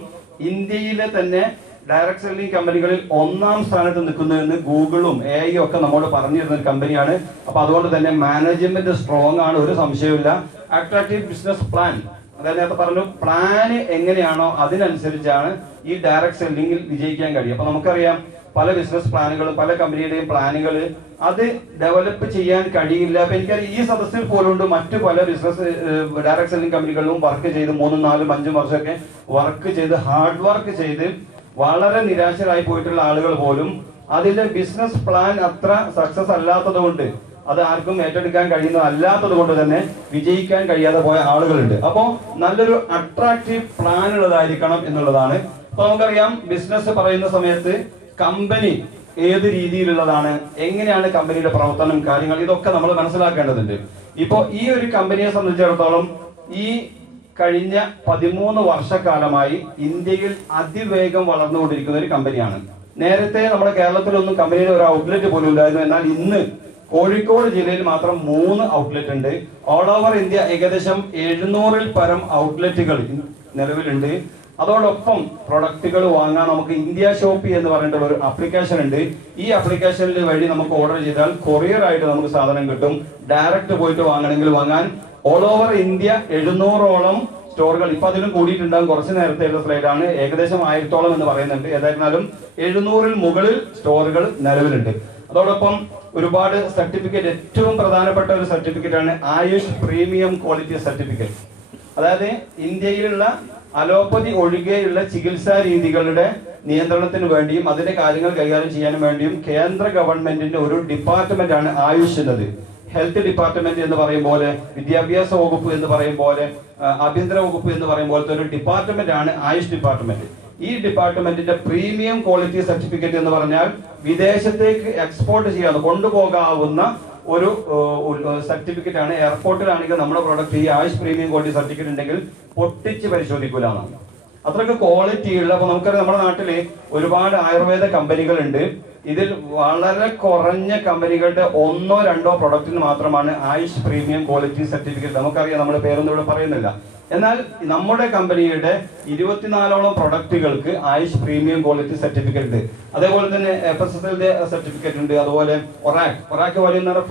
ഇന്ത്യയിലെ തന്നെ ഡയറക്ട് സെല്ലിംഗ് കമ്പനികളിൽ 1ാം സ്ഥാനത്ത് നിൽക്കുന്നതെന്ന് ഗൂഗിളും AI ഒക്കെ നമ്മോട് പറഞ്ഞിരുന്ന ഒരു കമ്പനിയാണ്. അപ്പൊ അതുകൊണ്ട് തന്നെ മാനേജ്മെന്റ് സ്ട്രോങ് ആണ്, ഒരു സംശയമില്ല. അട്രാക്റ്റീവ് ബിസിനസ് പ്ലാൻ, അതായത് നേരത്തെ പറഞ്ഞു പ്ലാന് എങ്ങനെയാണോ അതിനനുസരിച്ചാണ് ഈ ഡയറക്ട് സെല്ലിംഗിൽ വിജയിക്കാൻ കഴിയും. അപ്പൊ നമുക്കറിയാം, പല ബിസിനസ് പ്ലാനുകളും പല കമ്പനിയുടെയും പ്ലാനുകൾ അത് ഡെവലപ്പ് ചെയ്യാൻ കഴിയില്ല. അപ്പൊ എനിക്കറിയാം, ഈ സദസ്സിൽ പോലുണ്ട് മറ്റു പല ബിസിനസ് ഡയറക്ട് സെല്ലിംഗ് കമ്പനികളിലും വർക്ക് ചെയ്ത് 3, 4, 5 വർഷമൊക്കെ വർക്ക് ചെയ്ത് ഹാർഡ് വർക്ക് ചെയ്ത് വളരെ നിരാശരായി പോയിട്ടുള്ള ആളുകൾ പോലും അതിന്റെ ബിസിനസ് പ്ലാൻ അത്ര സക്സസ് അല്ലാത്തത് കൊണ്ട്, അത് ആർക്കും ഏറ്റെടുക്കാൻ കഴിയുന്നതല്ലാത്തത് കൊണ്ട് തന്നെ വിജയിക്കാൻ കഴിയാതെ പോയ ആളുകളുണ്ട്. അപ്പോ നല്ലൊരു അട്രാക്റ്റീവ് പ്ലാൻ ഉള്ളതായിരിക്കണം എന്നുള്ളതാണ്. അപ്പൊ നമുക്കറിയാം, ബിസിനസ് പറയുന്ന സമയത്ത് കമ്പനി ഏത് രീതിയിലുള്ളതാണ്, എങ്ങനെയാണ് കമ്പനിയുടെ പ്രവർത്തനം, കാര്യങ്ങൾ, ഇതൊക്കെ നമ്മൾ മനസ്സിലാക്കേണ്ടതുണ്ട്. ഇപ്പോ ഈ ഒരു കമ്പനിയെ സംബന്ധിച്ചിടത്തോളം ഈ കഴിഞ്ഞ 13 വർഷക്കാലമായി ഇന്ത്യയിൽ അതിവേഗം വളർന്നുകൊണ്ടിരിക്കുന്ന ഒരു കമ്പനിയാണ്. നേരത്തെ നമ്മുടെ കേരളത്തിലൊന്നും കമ്പനിയുടെ ഒരു ഔട്ട്ലെറ്റ് പോലും ഇല്ലായിരുന്നു. എന്നാൽ ഇന്ന് കോഴിക്കോട് ജില്ലയിൽ മാത്രം 3 ഔട്ട്ലെറ്റ് ഉണ്ട്. ഓൾ ഓവർ ഇന്ത്യ ഏകദേശം 700-ൽ പരം ഔട്ട്ലെറ്റുകൾ നിലവിലുണ്ട്. അതോടൊപ്പം പ്രൊഡക്റ്റുകൾ വാങ്ങാൻ നമുക്ക് ഇന്ത്യ ഷോപ്പി എന്ന് പറഞ്ഞിട്ടുള്ള ഒരു ആപ്ലിക്കേഷൻ ഉണ്ട്. ഈ ആപ്ലിക്കേഷനിൽ വഴി നമുക്ക് ഓർഡർ ചെയ്താൽ കൊറിയർ ആയിട്ട് നമുക്ക് സാധനം കിട്ടും. ഡയറക്റ്റ് പോയിട്ട് വാങ്ങണമെങ്കിൽ വാങ്ങാൻ ഓൾ ഓവർ ഇന്ത്യ 700ഓളം സ്റ്റോറുകൾ, ഇപ്പൊ അതിലും കൂടിയിട്ടുണ്ടാകും, കുറച്ച് നേരത്തെയുള്ള സ്ലൈഡാണ്, ഏകദേശം 1000ഓളം എന്ന് പറയുന്നുണ്ട്. ഏതായിരുന്നാലും 700-ൽ മുകളിൽ സ്റ്റോറുകൾ നിലവിലുണ്ട്. അതോടൊപ്പം ഒരുപാട് സർട്ടിഫിക്കറ്റ്, ഏറ്റവും പ്രധാനപ്പെട്ട ഒരു സർട്ടിഫിക്കറ്റ് ആണ് ആയുഷ് പ്രീമിയം ക്വാളിറ്റി സർട്ടിഫിക്കറ്റ്. അതായത് ഇന്ത്യയിലുള്ള അലോപ്പതി ഒഴികെയുള്ള ചികിത്സാ രീതികളുടെ നിയന്ത്രണത്തിന് വേണ്ടിയും അതിന്റെ കാര്യങ്ങൾ കൈകാര്യം ചെയ്യാനും വേണ്ടിയും കേന്ദ്ര ഗവൺമെന്റിന്റെ ഒരു ഡിപ്പാർട്ട്മെന്റ് ആണ് ആയുഷ് എന്നത്. ഹെൽത്ത് ഡിപ്പാർട്ട്മെന്റ് എന്ന് പറയും പോലെ, വിദ്യാഭ്യാസ വകുപ്പ് എന്ന് പറയും പോലെ, ആഭ്യന്തര വകുപ്പ് എന്ന് പറയും പോലത്തെ ഒരു ഡിപ്പാർട്ട്മെന്റ് ആണ് ആയുഷ് ഡിപ്പാർട്ട്മെന്റ്. ഈ ഡിപ്പാർട്ട്മെന്റിന്റെ പ്രീമിയം ക്വാളിറ്റി സർട്ടിഫിക്കറ്റ് എന്ന് പറഞ്ഞാൽ വിദേശത്തേക്ക് എക്സ്പോർട്ട് ചെയ്യാവുന്ന, കൊണ്ടുപോകാവുന്ന ഒരു സർട്ടിഫിക്കറ്റ് ആണ്. എയർപോർട്ടിലാണെങ്കിൽ നമ്മുടെ പ്രോഡക്റ്റ് ഈ ആയുഷ് പ്രീമിയം ക്വാളിറ്റി സർട്ടിഫിക്കറ്റ് ഉണ്ടെങ്കിൽ പൊട്ടിച്ച് പരിശോധിക്കൂല എന്നാണ്. അത്രയ്ക്ക് ക്വാളിറ്റി ഉള്ള. അപ്പൊ നമുക്കറിയാം നമ്മുടെ നാട്ടില് ഒരുപാട് ആയുർവേദ കമ്പനികൾ ഉണ്ട്. ഇതിൽ വളരെ കുറഞ്ഞ കമ്പനികളുടെ 1-2 പ്രൊഡക്റ്റിന് മാത്രമാണ് ആയുഷ് പ്രീമിയം ക്വാളിറ്റി സർട്ടിഫിക്കറ്റ്. നമുക്കറിയാം, നമ്മുടെ പേരൊന്നും ഇവിടെ പറയുന്നില്ല. എന്നാൽ നമ്മുടെ കമ്പനിയുടെ 24ഓളം പ്രൊഡക്റ്റുകൾക്ക് ആയുഷ് പ്രീമിയം ക്വാളിറ്റി സർട്ടിഫിക്കറ്റ് ഉണ്ട്. അതേപോലെ തന്നെ FSSLന്റെ സർട്ടിഫിക്കറ്റ് ഉണ്ട്. അതുപോലെ ഒറാക്ക് വാല്യൂ എന്ന് പറഞ്ഞാൽ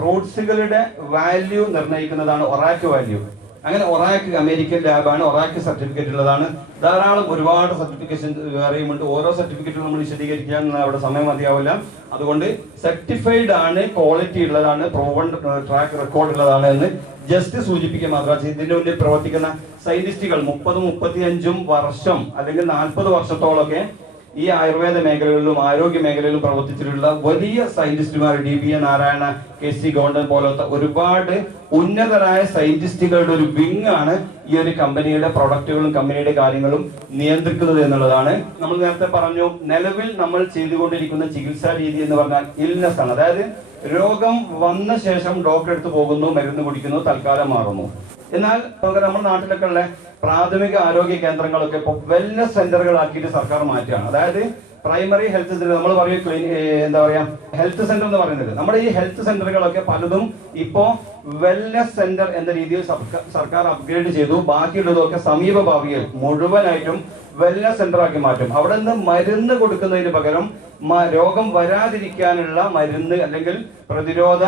ഫ്രൂട്ട്സുകളുടെ വാല്യൂ നിർണ്ണയിക്കുന്നതാണ് ഒറാക്ക് വാല്യൂ. അങ്ങനെ ഒറാക്ക് അമേരിക്കൻ ലാബാണ്, ഒറാക്ക് സർട്ടിഫിക്കറ്റ് ഉള്ളതാണ്. ധാരാളം ഒരുപാട് സർട്ടിഫിക്കേഷൻ വേറെയും ഉണ്ട്. ഓരോ സർട്ടിഫിക്കറ്റും നമ്മൾ വിശദീകരിക്കാൻ അവിടെ സമയം മതിയാവില്ല. അതുകൊണ്ട് സർട്ടിഫൈഡ് ആണ്, ക്വാളിറ്റി ഉള്ളതാണ്, പ്രൂവൺ ട്രാക്ക് റെക്കോർഡ് ഉള്ളതാണ് എന്ന് ജസ്റ്റ് സൂചിപ്പിക്കുക മാത്രം. ഇതിന്റെ മുന്നിൽ പ്രവർത്തിക്കുന്ന സയന്റിസ്റ്റുകൾ 30-35 വർഷം അല്ലെങ്കിൽ 40 വർഷത്തോളമൊക്കെ ഈ ആയുർവേദ മേഖലകളിലും ആരോഗ്യ മേഖലയിലും പ്രവർത്തിച്ചിട്ടുള്ള വലിയ സയന്റിസ്റ്റുമാർ, DBA നാരായണ, KC ഗോണ്ടൻ പോലത്തെ ഒരുപാട് ഉന്നതരായ സയന്റിസ്റ്റുകളുടെ ഒരു വിങ് ആണ് ഈ ഒരു കമ്പനിയുടെ പ്രൊഡക്റ്റുകളും കമ്പനിയുടെ കാര്യങ്ങളും നിയന്ത്രിക്കുന്നത് എന്നുള്ളതാണ്. നമ്മൾ നേരത്തെ പറഞ്ഞു, നിലവിൽ നമ്മൾ ചെയ്തുകൊണ്ടിരിക്കുന്ന ചികിത്സാ രീതി എന്ന് പറഞ്ഞാൽ ഇൽനെസ് ആണ്. അതായത് രോഗം വന്ന ശേഷം ഡോക്ടറെ അടുത്ത് പോകുന്നു, മരുന്ന് കുടിക്കുന്നു, തൽക്കാലം മാറുന്നു. എന്നാൽ നമ്മുടെ നാട്ടിലൊക്കെ ഉള്ള പ്രാഥമിക ആരോഗ്യ കേന്ദ്രങ്ങളൊക്കെ ഇപ്പോൾ വെൽനസ് സെന്ററുകളാക്കിയിട്ട് സർക്കാർ മാറ്റുകയാണ്. അതായത് പ്രൈമറി ഹെൽത്ത് സെന്റർ, നമ്മൾ പറയും എന്താ പറയാ, ഹെൽത്ത് സെന്റർ എന്ന് പറയുന്നത്. നമ്മുടെ ഈ ഹെൽത്ത് സെന്ററുകളൊക്കെ പലതും ഇപ്പോ വെൽനസ് സെന്റർ എന്ന രീതിയിൽ സർക്കാർ അപ്ഗ്രേഡ് ചെയ്തു. ബാക്കിയുള്ളതൊക്കെ സമീപ ഭാവിയിൽ മുഴുവനായിട്ടും വെൽനസ് സെന്റർ ആക്കി മാറ്റും. അവിടെ നിന്ന് മരുന്ന് കൊടുക്കുന്നതിന് പകരം രോഗം വരാതിരിക്കാനുള്ള മരുന്ന് അല്ലെങ്കിൽ പ്രതിരോധ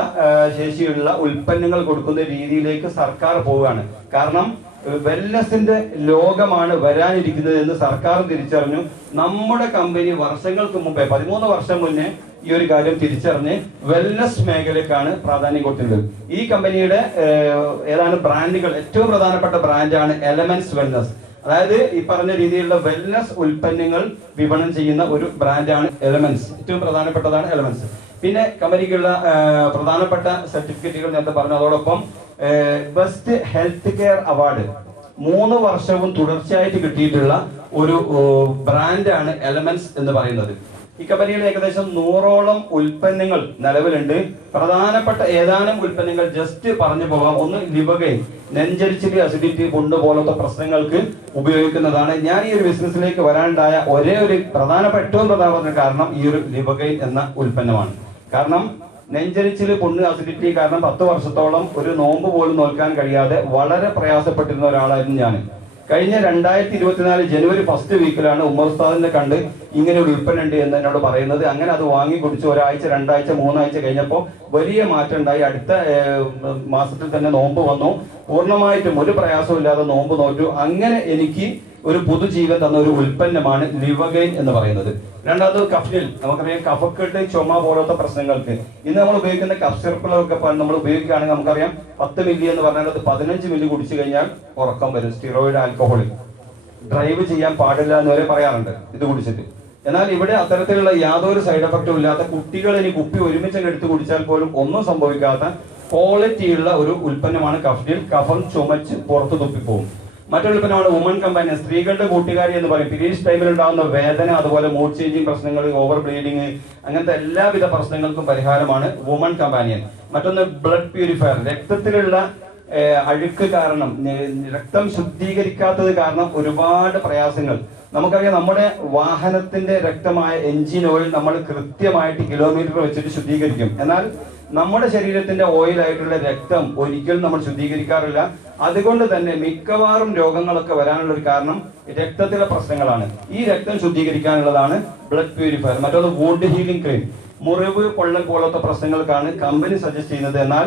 ശേഷിയുള്ള ഉൽപ്പന്നങ്ങൾ കൊടുക്കുന്ന രീതിയിലേക്ക് സർക്കാർ പോവുകയാണ്. കാരണം വെൽനസിന്റെ ലോകമാണ് വരാനിരിക്കുന്നത് എന്ന് സർക്കാർ തിരിച്ചറിഞ്ഞു. നമ്മുടെ കമ്പനി വർഷങ്ങൾക്ക് മുമ്പേ, 13 വർഷം മുന്നേ ഈ ഒരു കാര്യം തിരിച്ചറിഞ്ഞ് വെൽനസ് മേഖലയ്ക്കാണ് പ്രാധാന്യം കൊടുത്തിട്ടുള്ളത്. ഈ കമ്പനിയുടെ ഏതാനും ബ്രാൻഡുകൾ, ഏറ്റവും പ്രധാനപ്പെട്ട ബ്രാൻഡാണ് എലമെന്റ്സ് വെൽനസ്. അതായത് ഈ പറഞ്ഞ രീതിയിലുള്ള വെൽനസ് ഉൽപ്പന്നങ്ങൾ വിപണനം ചെയ്യുന്ന ഒരു ബ്രാൻഡാണ് എലമെന്റ്സ്. ഏറ്റവും പ്രധാനപ്പെട്ടതാണ് എലമെന്റ്സ്. പിന്നെ കമ്പനിക്കുള്ള പ്രധാനപ്പെട്ട സർട്ടിഫിക്കറ്റുകൾ നേരത്തെ പറഞ്ഞു. അതോടൊപ്പം ബെസ്റ്റ് ഹെൽത്ത് കെയർ അവാർഡ് 3 വർഷവും തുടർച്ചയായിട്ട് കിട്ടിയിട്ടുള്ള ഒരു ബ്രാൻഡാണ് എലമെന്റ്സ് എന്ന് പറയുന്നത്. ഈ കമ്പനിയിൽ ഏകദേശം 100ഓളം ഉൽപ്പന്നങ്ങൾ നിലവിലുണ്ട്. പ്രധാനപ്പെട്ട ഏതാനും ഉൽപ്പന്നങ്ങൾ ജസ്റ്റ് പറഞ്ഞു പോകാം. ഒന്ന് ലിവഗൈൻ, നെഞ്ചരിച്ചിൽ, അസിഡിറ്റി, പുണ്ണ് പോലത്തെ പ്രശ്നങ്ങൾക്ക് ഉപയോഗിക്കുന്നതാണ്. ഞാൻ ഈ ഒരു ബിസിനസ്സിലേക്ക് വരാനുണ്ടായ ഏറ്റവും പ്രധാനപ്പെട്ട കാരണം ഈ ഒരു ലിവഗൈൻ എന്ന ഉൽപ്പന്നമാണ്. കാരണം നെഞ്ചരിച്ചിൽ, പുണ്ണ്, അസിഡിറ്റി കാരണം 10 വർഷത്തോളം ഒരു നോമ്പ് പോലും നോക്കാൻ കഴിയാതെ വളരെ പ്രയാസപ്പെട്ടിരുന്ന ഒരാളായിരുന്നു ഞാൻ. കഴിഞ്ഞ 2024 ജനുവരി 1st വീക്കിലാണ് ഉമർ ഉസ്താദിനെ കണ്ട് ഇങ്ങനെ ഒരു ഉൽപ്പന്നം ഉണ്ട് എന്ന് എന്നോട് പറയുന്നത്. അങ്ങനെ അത് വാങ്ങി കുടിച്ച് 1 ആഴ്ച, 2 ആഴ്ച, 3 ആഴ്ച കഴിഞ്ഞപ്പോൾ വലിയ മാറ്റം ഉണ്ടായി. അടുത്ത മാസത്തിൽ തന്നെ നോമ്പ് വന്നു. പൂർണ്ണമായിട്ടും ഒരു പ്രയാസവും ഇല്ലാതെ നോമ്പ് നോറ്റു. അങ്ങനെ എനിക്ക് ഒരു പുതുജീവൻ തന്ന ഒരു ഉൽപ്പന്നമാണ് ലിവഗൈൻ എന്ന് പറയുന്നത്. രണ്ടാമത് കഫ്നിൽ, നമുക്കറിയാം കഫക്കെട്ട്, ചുമ പോലത്തെ പ്രശ്നങ്ങൾക്ക് ഇന്ന് നമ്മൾ ഉപയോഗിക്കുന്ന കഫ് സിറപ്പുകളൊക്കെ നമ്മൾ ഉപയോഗിക്കുകയാണെങ്കിൽ നമുക്കറിയാം 10 മില്ലി എന്ന് പറഞ്ഞാൽ അത് 15 മില്ലി കുടിച്ചു കഴിഞ്ഞാൽ ഉറക്കം വരും. സ്റ്റിറോയിഡ്, ആൽക്കഹോൾ, ഡ്രൈവ് ചെയ്യാൻ പാടില്ല എന്ന് വരെ പറയാറുണ്ട് ഇത് കുടിച്ചിട്ട്. എന്നാൽ ഇവിടെ അത്തരത്തിലുള്ള യാതൊരു സൈഡ് എഫക്റ്റും ഇല്ലാത്ത, കുട്ടികൾ ഇനി കുപ്പി ഒരുമിച്ച് എടുത്ത് കുടിച്ചാൽ പോലും ഒന്നും സംഭവിക്കാത്ത ക്വാളിറ്റിയുള്ള ഒരു ഉൽപ്പന്നമാണ് കഫ്നിൽ. കഫം ചുമച്ച് പുറത്ത് തുപ്പിപ്പോകും. മറ്റൊരു ഉൽപ്പന്നമാണ് വുമൺ കമ്പാനിയൻ, സ്ത്രീകളുടെ കൂട്ടുകാരി എന്ന് പറയും. പീരീഡ്സ് ടൈമിൽ ഉണ്ടാകുന്ന വേദന, അതുപോലെ മൂഡ് ചേഞ്ചിങ് പ്രശ്നങ്ങൾ, ഓവർ ബ്ലീഡിങ്, അങ്ങനത്തെ എല്ലാവിധ പ്രശ്നങ്ങൾക്കും പരിഹാരമാണ് വുമൺ കമ്പാനിയൻ. മറ്റൊന്ന് ബ്ലഡ് പ്യൂരിഫയർ, രക്തത്തിലുള്ള അഴുക്ക് കാരണം, രക്തം ശുദ്ധീകരിക്കാത്തത് കാരണം ഒരുപാട് പ്രയാസങ്ങൾ. നമുക്കറിയാം നമ്മുടെ വാഹനത്തിന്റെ രക്തമായ എഞ്ചിൻ ഓയിൽ നമ്മൾ കൃത്യമായിട്ട് കിലോമീറ്റർ വെച്ചിട്ട് ശുദ്ധീകരിക്കും. എന്നാൽ നമ്മുടെ ശരീരത്തിന്റെ ഓയിലായിട്ടുള്ള രക്തം ഒരിക്കലും നമ്മൾ ശുദ്ധീകരിക്കാറില്ല. അതുകൊണ്ട് തന്നെ മിക്കവാറും രോഗങ്ങളൊക്കെ വരാനുള്ള ഒരു കാരണം രക്തത്തിലെ പ്രശ്നങ്ങളാണ്. ഈ രക്തം ശുദ്ധീകരിക്കാനുള്ളതാണ് ബ്ലഡ് പ്യൂരിഫയർ. മറ്റൊന്ന് വൂണ്ട് ഹീലിംഗ് ക്രീം, മുറിവ്, പൊള്ളൽ പോലത്തെ പ്രശ്നങ്ങൾക്കാണ് കമ്പനി സജസ്റ്റ് ചെയ്യുന്നത്. എന്നാൽ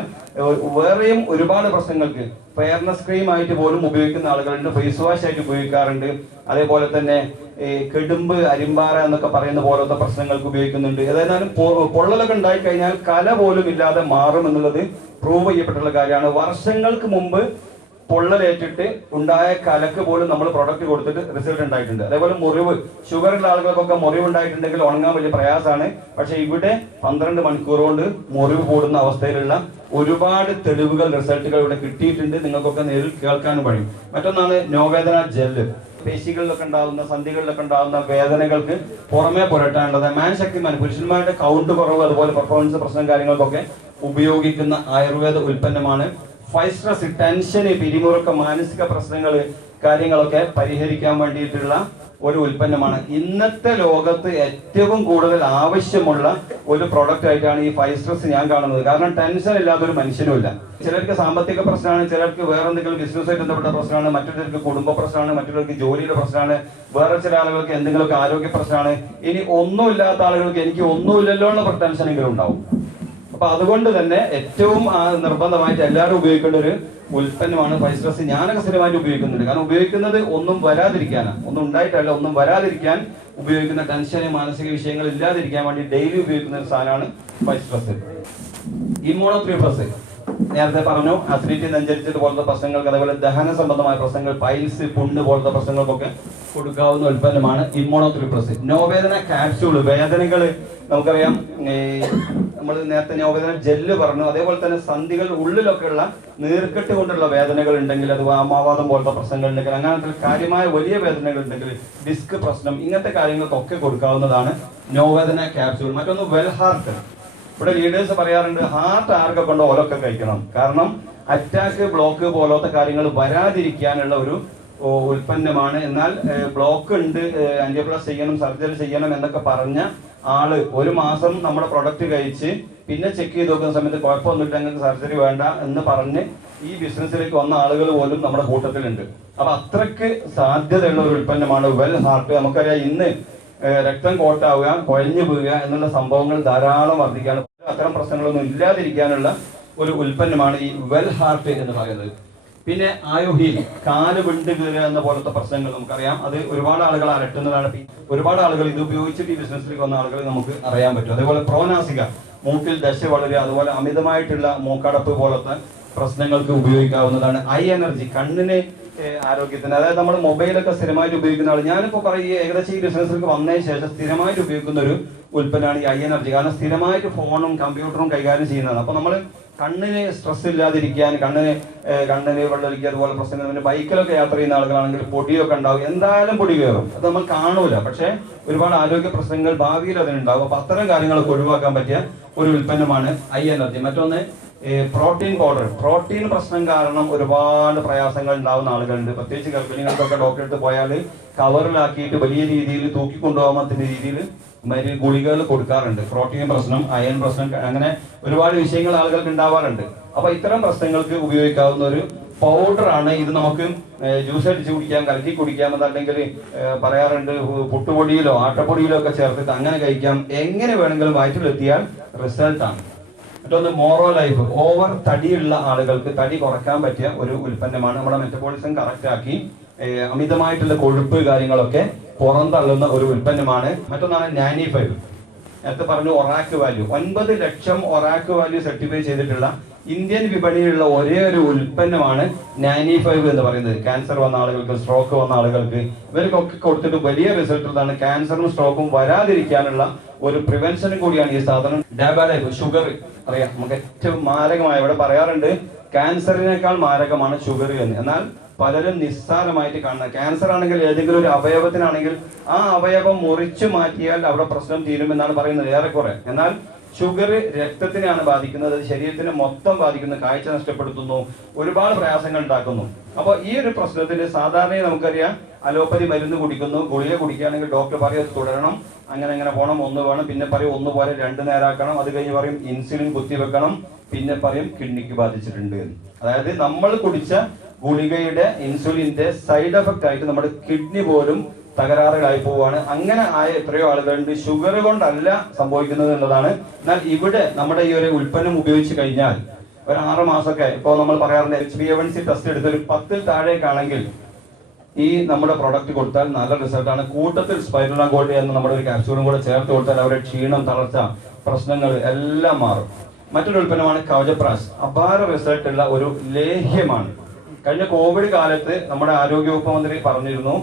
വേറെയും ഒരുപാട് പ്രശ്നങ്ങൾക്ക് ഫെയർനെസ് ക്രീം ആയിട്ട് പോലും ഉപയോഗിക്കുന്ന ആളുകളുണ്ട്, ഫേസ് വാഷ് ആയിട്ട് ഉപയോഗിക്കാറുണ്ട്. അതേപോലെ തന്നെ കെടുമ്പ്, അരിമ്പാറ എന്നൊക്കെ പറയുന്ന പോലത്തെ പ്രശ്നങ്ങൾക്ക് ഉപയോഗിക്കുന്നുണ്ട്. ഏതായാലും പൊള്ളലൊക്കെ ഉണ്ടായി കഴിഞ്ഞാൽ കല പോലും ഇല്ലാതെ മാറും എന്നുള്ളത് പ്രൂവ് ചെയ്യപ്പെട്ടുള്ള കാര്യമാണ്. വർഷങ്ങൾക്ക് മുമ്പ് പൊള്ളലേറ്റിട്ട് ഉണ്ടായ കലക്ക് പോലും നമ്മൾ പ്രൊഡക്റ്റ് കൊടുത്തിട്ട് റിസൾട്ട് ഉണ്ടായിട്ടുണ്ട്. അതേപോലെ മുറിവ്, ഷുഗറുള്ള ആളുകൾക്കൊക്കെ മുറിവ് ഉണ്ടായിട്ടുണ്ടെങ്കിൽ ഉണങ്ങാൻ വലിയ പ്രയാസമാണ്. പക്ഷെ ഇവിടെ 12 മണിക്കൂർ കൊണ്ട് മുറിവ് കൂടുന്ന അവസ്ഥയിലുള്ള ഒരുപാട് തെളിവുകൾ, റിസൾട്ടുകൾ ഇവിടെ കിട്ടിയിട്ടുണ്ട്. നിങ്ങൾക്കൊക്കെ നേരിൽ കേൾക്കാനും കഴിയും. മറ്റൊന്നാണ് നോവേദന ജെല്ല്. പേശികളിലൊക്കെ ഉണ്ടാകുന്ന, സന്ധികളിലൊക്കെ ഉണ്ടാകുന്ന വേദനകൾക്ക് പുറമെ പുരട്ടാനുള്ളത് മാൻശക്തിമാൻ, പുരുഷന്മാരുടെ കൗണ്ട് കുറവ്, അതുപോലെ പെർഫോമൻസ് പ്രശ്നം കാര്യങ്ങൾക്കൊക്കെ ഉപയോഗിക്കുന്ന ആയുർവേദ ഉൽപ്പന്നമാണ് ഫൈസ്ട്രസ്. ടെൻഷന്, പിരിമുറുക്കം, മാനസിക പ്രശ്നങ്ങൾ കാര്യങ്ങളൊക്കെ പരിഹരിക്കാൻ വേണ്ടിയിട്ടുള്ള ഒരു ഉൽപ്പന്നമാണ്. ഇന്നത്തെ ലോകത്ത് ഏറ്റവും കൂടുതൽ ആവശ്യമുള്ള ഒരു പ്രൊഡക്റ്റ് ആയിട്ടാണ് ഈ ഫൈസ്ട്രസ് ഞാൻ കാണുന്നത്. കാരണം ടെൻഷൻ ഇല്ലാത്തൊരു മനുഷ്യനുമില്ല. ചിലർക്ക് സാമ്പത്തിക പ്രശ്നമാണ്, ചിലർക്ക് വേറെ എന്തെങ്കിലും ബിസിനസ്സായിട്ട് ബന്ധപ്പെട്ട പ്രശ്നമാണ്, മറ്റൊരുത്തർക്ക് കുടുംബ പ്രശ്നമാണ്, മറ്റൊരുത്തർക്ക് ജോലിയുടെ പ്രശ്നമാണ്, വേറെ ചില ആളുകൾക്ക് എന്തെങ്കിലുമൊക്കെ ആരോഗ്യ പ്രശ്നമാണ്. ഇനി ഒന്നുമില്ലാത്ത ആളുകൾക്ക് എനിക്ക് ഒന്നുമില്ലല്ലോ എന്നുള്ള ടെൻഷനെങ്കിലും ഉണ്ടാവും. അപ്പൊ അതുകൊണ്ട് തന്നെ ഏറ്റവും നിർബന്ധമായിട്ട് എല്ലാവരും ഉപയോഗിക്കേണ്ട ഒരു ഉൽപ്പന്നമാണ് ഫൈസ്ട്രസ്. ഞാനൊക്കെ സ്ഥിരമായിട്ട് ഉപയോഗിക്കുന്നുണ്ട്. കാരണം ഉപയോഗിക്കുന്നത് ഒന്നും വരാതിരിക്കാനാണ്, ഒന്നും ഉണ്ടായിട്ടല്ല, ഒന്നും വരാതിരിക്കാൻ ഉപയോഗിക്കുന്ന, ടെൻഷന്, മാനസിക വിഷയങ്ങൾ ഇല്ലാതിരിക്കാൻ വേണ്ടി ഡെയിലി ഉപയോഗിക്കുന്ന ഒരു സാധനമാണ് ഫൈസ്ട്രസ്. ഇമ്മ്യൂണോത്രിപ്ലസ് നേരത്തെ പറഞ്ഞു, അസിഡിറ്റി, നെഞ്ചരിച്ചത് പോലത്തെ പ്രശ്നങ്ങൾക്ക്, അതേപോലെ ദഹന സംബന്ധമായ പ്രശ്നങ്ങൾ, പൈൽസ്, പുണ്ണ് പോലത്തെ പ്രശ്നങ്ങൾക്കൊക്കെ കൊടുക്കാവുന്ന ഉൽപ്പന്നമാണ് ഇമ്മ്യൂണോത്രിപ്ലസ്. നോവേദന ക്യാപ്സ്യൂൾ, വേദനകൾ നമുക്കറിയാം, നമ്മൾ നേരത്തെ നോവേദന ജെല്ല് പറഞ്ഞു. അതേപോലെ തന്നെ സന്ധികൾ ഉള്ളിലൊക്കെ ഉള്ള നീർക്കെട്ട് കൊണ്ടുള്ള വേദനകൾ ഉണ്ടെങ്കിൽ, അത് വാമാവാദം പോലത്തെ പ്രശ്നങ്ങൾ ഉണ്ടെങ്കിൽ, അങ്ങനത്തെ കാര്യമായ വലിയ വേദനകൾ ഉണ്ടെങ്കിൽ, ഡിസ്ക് പ്രശ്നം, ഇങ്ങനത്തെ കാര്യങ്ങൾക്കൊക്കെ കൊടുക്കാവുന്നതാണ് നോവേദന ക്യാപ്സ്യൂൾ. മറ്റൊന്ന് വെൽ ഹാർട്ട്. ഇവിടെ ലീഡേഴ്സ് പറയാറുണ്ട് ഹാർട്ട് ആർക്കെ കൊണ്ട് ഓലൊക്കെ കഴിക്കണം. കാരണം അറ്റാക്ക്, ബ്ലോക്ക് പോലത്തെ കാര്യങ്ങൾ വരാതിരിക്കാനുള്ള ഒരു ഉൽപ്പന്നമാണ്. എന്നാൽ ബ്ലോക്ക് ഉണ്ട്, ആൻജിയോപ്ലാസ്റ്റി ചെയ്യണം, സർജറി ചെയ്യണം എന്നൊക്കെ പറഞ്ഞ ആള് 1 മാസം നമ്മുടെ പ്രൊഡക്റ്റ് കഴിച്ച് പിന്നെ ചെക്ക് ചെയ്ത് നോക്കുന്ന സമയത്ത് കുഴപ്പമൊന്നുമില്ല, ഞങ്ങൾക്ക് സർജറി വേണ്ട എന്ന് പറഞ്ഞ് ഈ ബിസിനസ്സിലേക്ക് വന്ന ആളുകൾ പോലും നമ്മുടെ കൂട്ടത്തിലുണ്ട്. അപ്പൊ അത്രയ്ക്ക് സാധ്യതയുള്ള ഒരു ഉൽപ്പന്നമാണ് വെൽ ഹാർട്ട്. നമുക്കറിയാം ഇന്ന് രക്തം കോട്ടാവുക, കുഴഞ്ഞു വീഴുക എന്നുള്ള സംഭവങ്ങൾ ധാരാളം വർദ്ധിക്കുകയാണ്. അത്തരം പ്രശ്നങ്ങളൊന്നും ഇല്ലാതിരിക്കാനുള്ള ഒരു ഉൽപ്പന്നമാണ് ഈ വെൽ ഹാർട്ട് എന്ന് പറയുന്നത്. പിന്നെ ആയോഹീൽ, കാല് വിണ്ട് കീറുക എന്ന പോലത്തെ പ്രശ്നങ്ങൾ നമുക്കറിയാം. അത് ഒരുപാട് ആളുകൾ അലട്ടുന്നതാണ്. ഒരുപാട് ആളുകൾ ഇത് ഉപയോഗിച്ചിട്ട് ഈ ബിസിനസ്സിലേക്ക് വന്ന ആളുകൾ നമുക്ക് അറിയാൻ പറ്റും. അതേപോലെ പ്രോനാസിക, മൂക്കിൽ ദശ വളരുക, അതുപോലെ അമിതമായിട്ടുള്ള മൂക്കടപ്പ് പോലത്തെ പ്രശ്നങ്ങൾക്ക് ഉപയോഗിക്കാവുന്നതാണ്. ഐ എനർജി, കണ്ണിന് ആരോഗ്യത്തിന്, അതായത് നമ്മൾ മൊബൈലൊക്കെ സ്ഥിരമായിട്ട് ഉപയോഗിക്കുന്ന ആൾ, ഞാനിപ്പോൾ പറയുക ഏകദേശം ഈ ബിസിനസ്സിലേക്ക് വന്നതിന് ശേഷം സ്ഥിരമായിട്ട് ഉപയോഗിക്കുന്ന ഒരു ഉൽപ്പന്നമാണ് ഈ ഐ എനർജി. കാരണം സ്ഥിരമായിട്ട് ഫോണും കമ്പ്യൂട്ടറും കൈകാര്യം ചെയ്യുന്നതാണ്. അപ്പോൾ നമ്മൾ കണ്ണിന് സ്ട്രെസ് ഇല്ലാതിരിക്കാൻ, കണ്ണിന് വെള്ളമൊലിക്കുക, അതുപോലെ പ്രശ്നങ്ങൾ. പിന്നെ ബൈക്കിലൊക്കെ യാത്ര ചെയ്യുന്ന ആളുകളാണെങ്കിൽ പൊടിയൊക്കെ ഉണ്ടാവും, എന്തായാലും പൊടി കയറും, അത് നമ്മൾ കാണൂല. പക്ഷെ ഒരുപാട് ആരോഗ്യ പ്രശ്നങ്ങൾ ഭാവിയിൽ അതിനുണ്ടാവും. അപ്പൊ അത്തരം കാര്യങ്ങളൊക്കെ ഒഴിവാക്കാൻ പറ്റിയ ഒരു ഉൽപ്പന്നമാണ് ഐ എനർജി. മറ്റൊന്ന് പ്രോട്ടീൻ പൗഡർ. പ്രോട്ടീൻ പ്രശ്നം കാരണം ഒരുപാട് പ്രയാസങ്ങൾ ഉണ്ടാവുന്ന ആളുകളുണ്ട്. പ്രത്യേകിച്ച് ഗർഭിണികൾക്കൊക്കെ ഡോക്ടറെ അടുത്ത് പോയാൽ കവറിലാക്കിയിട്ട് വലിയ രീതിയിൽ തൂക്കിക്കൊണ്ടുപോകാൻ രീതിയിൽ ഗുളികകൾ കൊടുക്കാറുണ്ട്. പ്രോട്ടീൻ പ്രശ്നം, അയൺ പ്രശ്നം, അങ്ങനെ ഒരുപാട് വിഷയങ്ങൾ ആളുകൾക്ക് ഉണ്ടാവാറുണ്ട്. അപ്പൊ ഇത്തരം പ്രശ്നങ്ങൾക്ക് ഉപയോഗിക്കാവുന്ന ഒരു പൗഡറാണ് ഇത്. നമുക്ക് ജ്യൂസ് അടിച്ച് കുടിക്കാം, കലക്കി കുടിക്കാം, അതല്ലെങ്കിൽ പറയാറുണ്ട് പുട്ടുപൊടിയിലോ ആട്ടപ്പൊടിയിലോ ഒക്കെ ചേർത്തിട്ട് അങ്ങനെ കഴിക്കാം. എങ്ങനെ വേണമെങ്കിലും വയറ്റിലെത്തിയാൽ റിസൾട്ടാണ്. മറ്റൊന്ന് മോറോ ലൈഫ്. ഓവർ തടിയുള്ള ആളുകൾക്ക് തടി കുറയ്ക്കാൻ പറ്റിയ ഒരു ഉൽപ്പന്നമാണ്. നമ്മുടെ മെറ്റബോളിസം കറക്റ്റ് ആക്കി അമിതമായിട്ടുള്ള കൊഴുപ്പ് കാര്യങ്ങളൊക്കെ പുറന്തള്ളുന്ന ഒരു ഉൽപ്പന്നമാണ്. മറ്റൊന്നാണ് നാനി 5. നേരത്തെ പറഞ്ഞു ഒറാക്ക് വാല്യൂ. 9 ലക്ഷം ഒറാക്ക് വാല്യൂ സർട്ടിഫൈ ചെയ്തിട്ടുള്ള ഇന്ത്യൻ വിപണിയിലുള്ള ഒരേ ഒരു ഉൽപ്പന്നമാണ് നാനി 5 എന്ന് പറയുന്നത്. ക്യാൻസർ വന്ന ആളുകൾക്ക്, സ്ട്രോക്ക് വന്ന ആളുകൾക്ക്, ഇവർക്കൊക്കെ കൊടുത്തിട്ട് വലിയ റിസൾട്ടുള്ളതാണ്. ക്യാൻസറും സ്ട്രോക്കും വരാതിരിക്കാനുള്ള ഒരു പ്രിവെൻഷനും കൂടിയാണ് ഈ സാധനം. ഡയബറ്റീസ്, ഷുഗർ അറിയാം, നമുക്ക് ഏറ്റവും മാരകമായ, ഇവിടെ പറയാറുണ്ട് ക്യാൻസറിനേക്കാൾ മാരകമാണ് ഷുഗർ എന്ന്. എന്നാൽ പലരും നിസ്സാരമായിട്ട് കാണുന്ന, ക്യാൻസർ ആണെങ്കിൽ ഏതെങ്കിലും ഒരു അവയവത്തിനാണെങ്കിൽ ആ അവയവം മുറിച്ചു മാറ്റിയാൽ അവിടെ പ്രശ്നം തീരുമെന്നാണ് പറയുന്നത് ഏറെക്കുറെ. എന്നാൽ ഷുഗർ രക്തത്തിനെയാണ് ബാധിക്കുന്നത്, ശരീരത്തിനെ മൊത്തം ബാധിക്കുന്നു, കാഴ്ച നഷ്ടപ്പെടുത്തുന്നു, ഒരുപാട് പ്രയാസങ്ങൾ ഉണ്ടാക്കുന്നു. അപ്പോൾ ഈ ഒരു പ്രശ്നത്തിന് സാധാരണ നമുക്കറിയാം അലോപ്പതി മരുന്ന് കുടിക്കുന്നു, ഗുളിക കുടിക്കുകയാണെങ്കിൽ ഡോക്ടർ പറയും അത് തുടരണം, അങ്ങനെ പോകണം, 1 വേണം, പിന്നെ പറയും 1 പോലെ 2 നേരാക്കണം, അത് കഴിഞ്ഞ് പറയും ഇൻസുലിൻ കുത്തിവെക്കണം, പിന്നെ പറയും കിഡ്നിക്ക് ബാധിച്ചിട്ടുണ്ട് എന്ന്. അതായത് നമ്മൾ കുടിച്ച ഗുളികയുടെ ഇൻസുലിന്റെ സൈഡ് എഫക്റ്റ് ആയിട്ട് നമ്മുടെ കിഡ്നി പോലും തകരാറുകളായി പോവുകയാണ്. അങ്ങനെ ആയ എത്രയോ ആളുകളുണ്ട്. ഷുഗർ കൊണ്ടല്ല സംഭവിക്കുന്നത് എന്നതാണ്. എന്നാൽ ഇവിടെ നമ്മുടെ ഈ ഒരു ഉൽപ്പന്നം ഉപയോഗിച്ച് കഴിഞ്ഞാൽ ഒരു 6 മാസമൊക്കെ, ഇപ്പോൾ നമ്മൾ പറയാറുണ്ട് HbA1c ടെസ്റ്റ് എടുത്ത് ഒരു 10-ൽ താഴേക്കാണെങ്കിൽ ഈ നമ്മുടെ പ്രൊഡക്റ്റ് കൊടുത്താൽ നല്ല റിസൾട്ടാണ്. കൂട്ടത്തിൽ സ്പൈറുലിന ഗോൾഡ് എന്ന നമ്മുടെ ഒരു ക്യാപ്സ്യൂളും കൂടെ ചേർത്ത് കൊടുത്താൽ അവരുടെ ക്ഷീണം, തളർച്ച, പ്രശ്നങ്ങൾ എല്ലാം മാറും. മറ്റൊരു ഉൽപ്പന്നമാണ് കവചപ്രാശ്. അപാര റിസൾട്ടുള്ള ഒരു ലേഹ്യമാണ്. കഴിഞ്ഞ കോവിഡ് കാലത്ത് നമ്മുടെ ആരോഗ്യവകുപ്പ് മന്ത്രി പറഞ്ഞിരുന്നു,